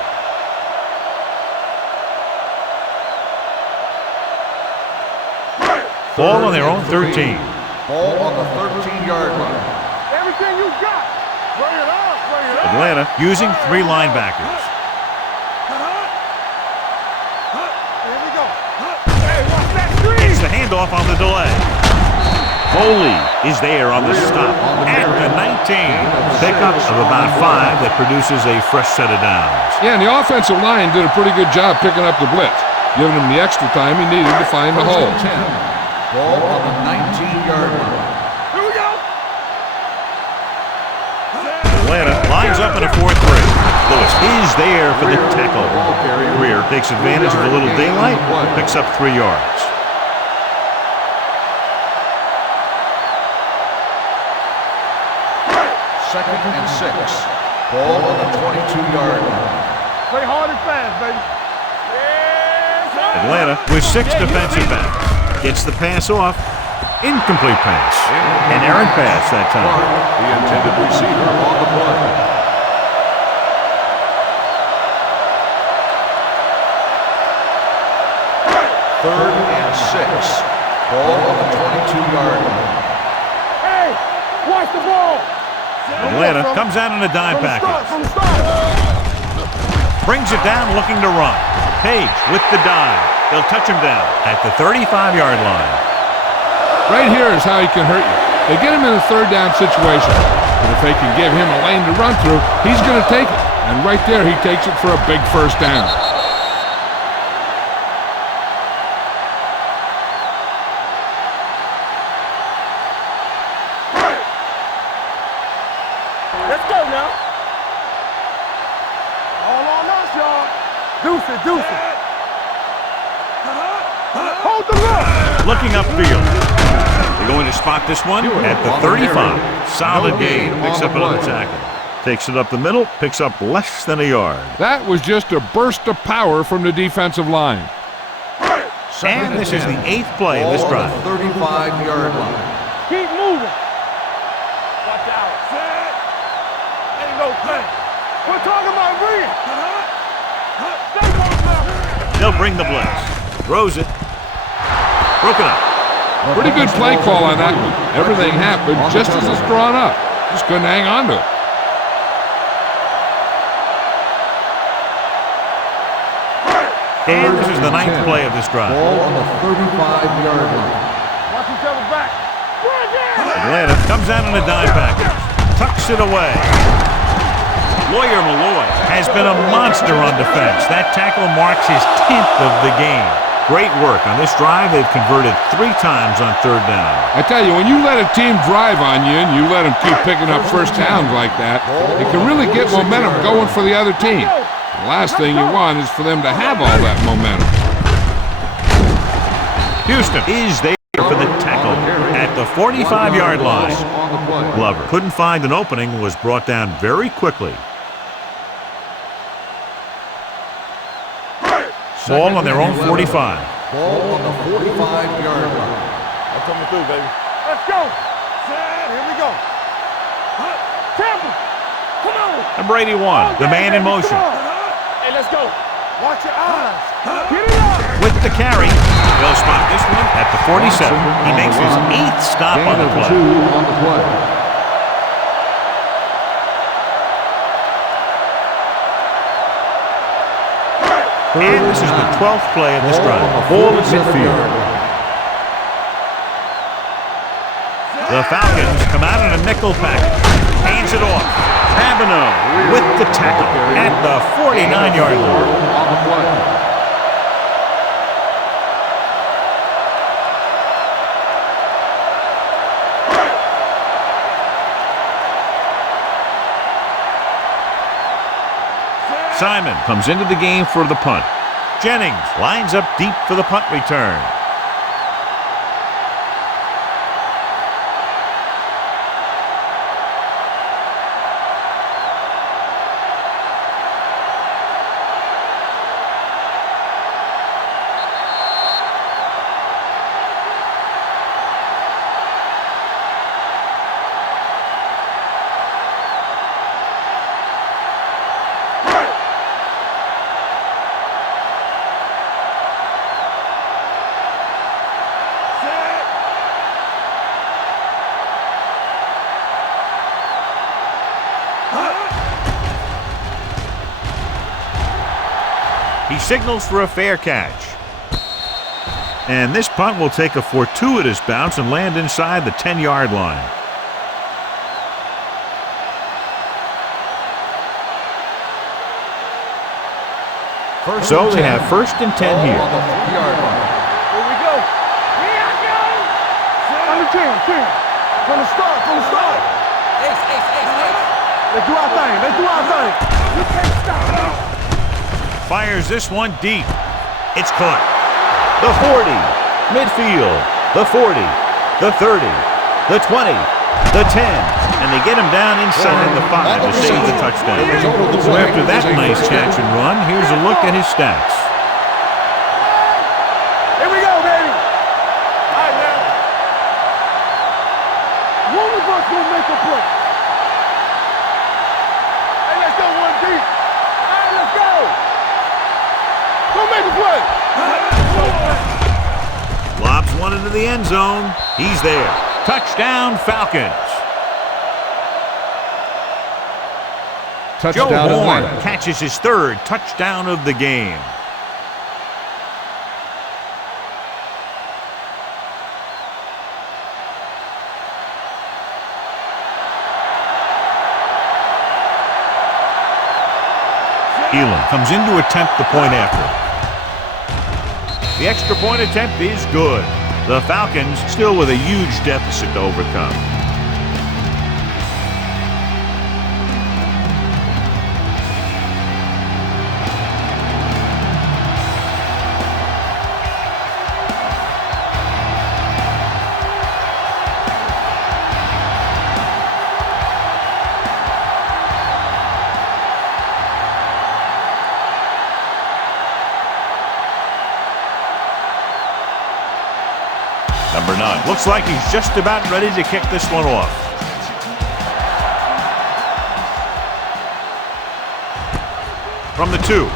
Ball on their own 13. Ball on the 13-yard line. Everything you got. Bring it on, bring it on. Atlanta using 3 linebackers. Here we go. Hey, watch that screen. It's the handoff on the delay. Foley is there on the stop at the 19. Pickup of about 5 that produces a fresh set of downs. Yeah, and the offensive line did a pretty good job picking up the blitz, giving him the extra time he needed to find the hole. 10. Ball on the 19-yard line. Here we go. Atlanta lines up in a 4-3. Lewis is there for the tackle. Greer takes advantage of a little daylight, picks up 3 yards. Second and 6. Ball on the 22-yard line. Play hard and fast, baby. Yes, sir. Atlanta with 6 defensive backs. Gets the pass off. Incomplete pass. An errant pass that time. The intended receiver on the play. Third and 6. Ball on the 22-yard line. Hey, watch the ball. Atlanta comes out in a dime package. From the start. Brings it down looking to run. Page with the dive. They'll touch him down at the 35-yard line. Right here is how he can hurt you. They get him in a 3rd down situation, and if they can give him a lane to run through, he's going to take it. And right there, he takes it for a big 1st down. Let's go now. All on us, y'all. Deuce it, deuce it. Hold the look. Looking upfield. They're going to spot this one at the 35. Solid gain. Picks up another tackle. Takes it up the middle. Picks up less than a yard. That was just a burst of power from the defensive line. And this is the 8th play of this drive. 35-yard line. Keep moving. Watch out. Set. Ain't no play. We're talking about bringing. Stay close now. They'll bring the blitz. Throws it. Broken up. Pretty good play call on that one. Everything happened just as it's drawn up. Just couldn't hang on to it. And this is the 9th play of this drive. Ball on the 35-yard line. Watch each other back. Atlanta comes out in a dime package. Tucks it away. Lawyer Malloy has been a monster on defense. That tackle marks his 10th of the game. Great work. On this drive, they've converted 3 times on 3rd down. I tell you, when you let a team drive on you and you let them keep picking up 1st downs like that, it can really get momentum going for the other team. The last thing you want is for them to have all that momentum. Houston is there for the tackle at the 45-yard line. Glover couldn't find an opening, was brought down very quickly. Ball on their own 45. Ball on the 45-yard line. I'm coming through, baby. Let's go. Set. Here we go. Temple. Come on. Number 81, the man in motion. Hey, let's go. Watch your eyes. With the carry, they'll spot this one at the 47. He makes his 8th stop on the play. 2 on the play. And this is the 12th play of this drive. Ball at midfield. The Falcons come out in a nickel package. Hands it off. Abino with the tackle at the 49-yard line. On the play. Simon comes into the game for the punt. Jennings lines up deep for the punt return. He signals for a fair catch. And this punt will take a fortuitous bounce and land inside the 10-yard line. So they have 1st and 10 here. Here we go. On the 10. From the start. Let's do our thing. You can't stop. Fires this one deep. It's caught. The 40, midfield, the 40, the 30, the 20, the 10, and they get him down inside the 5 to save the touchdown. So after that nice catch and run, here's a look at his stats. Here we go, baby. All right, now. One of us will make a play. Hey, let's go one deep. All right, let's go. Go make a play. Lobs one into the end zone. He's there. Touchdown, Falcons. Touchdown Joe Horn Atlanta. catches his 3rd touchdown of the game. Elam comes in to attempt the point after. The extra point attempt is good. The Falcons still with a huge deficit to overcome. Number 9. Looks like he's just about ready to kick this one off. From the 2.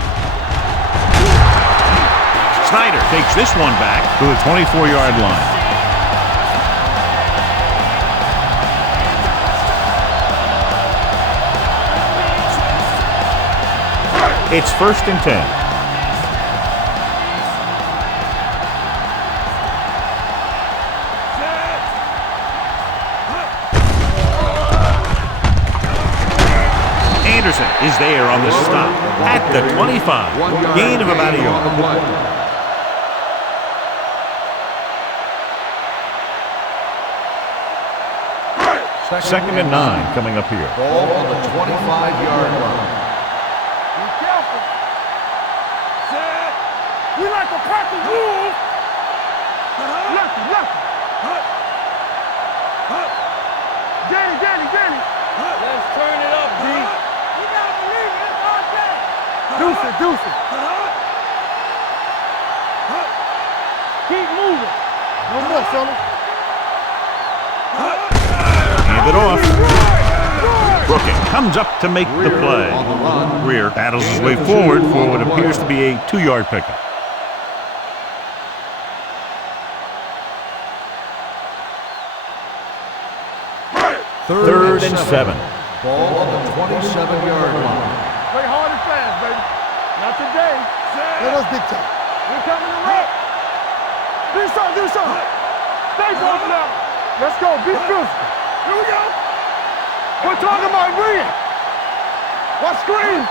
Snyder takes this one back to the 24-yard line. It's 1st and 10. Anderson is there on the stop at the 25. Gain of about a yard. 2nd and 9 coming up here. Ball on the 25-yard line. Be careful. Set. We like to practice rules. Left. Danny. Let's turn it up, D. You gotta believe it. It's our day. Deuce it. Keep moving. No more, fella. Hand it off. Brooking comes up to make the play. On the run. Greer battles his way forward for what appears to be a 2-yard pickup. 3rd and 7. Ball on the 27-yard line. Play hard and fast, baby. Not today. Let us big time. We're coming to run. Do something. Stay close now. Let's go. Be physical. Here we go. We're talking about bringing. Watch screen.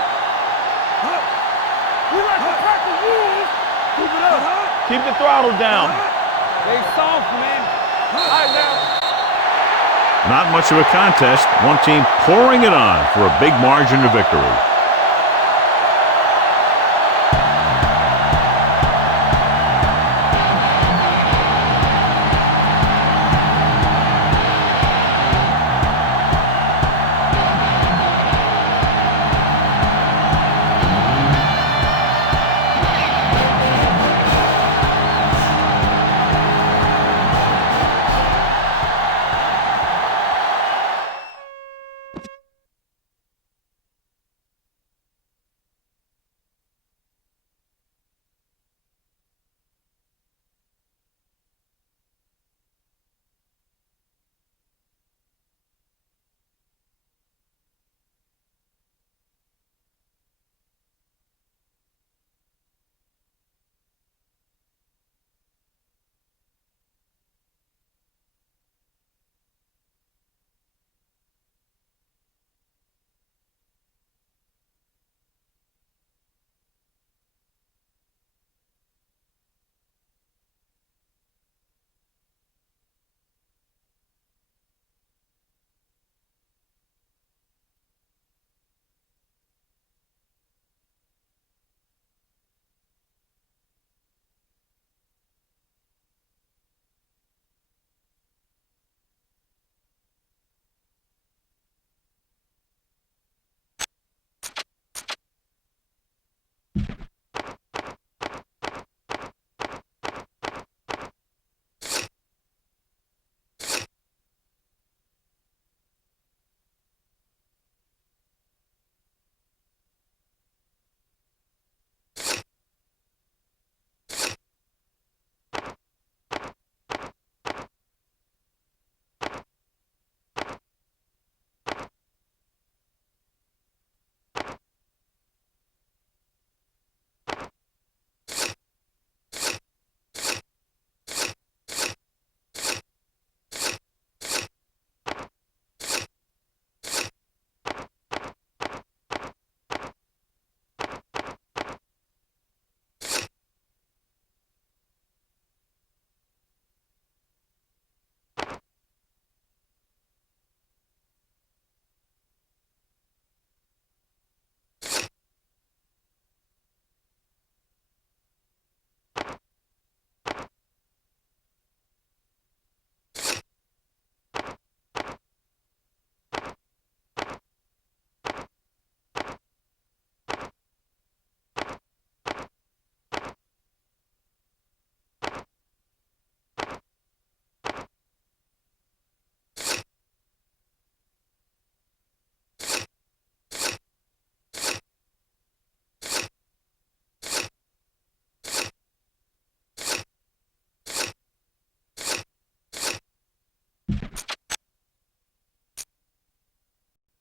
We like to practice rules. Keep it up. Keep the throttle down. Stay soft, man. All right, now. Not much of a contest. One team pouring it on for a big margin of victory.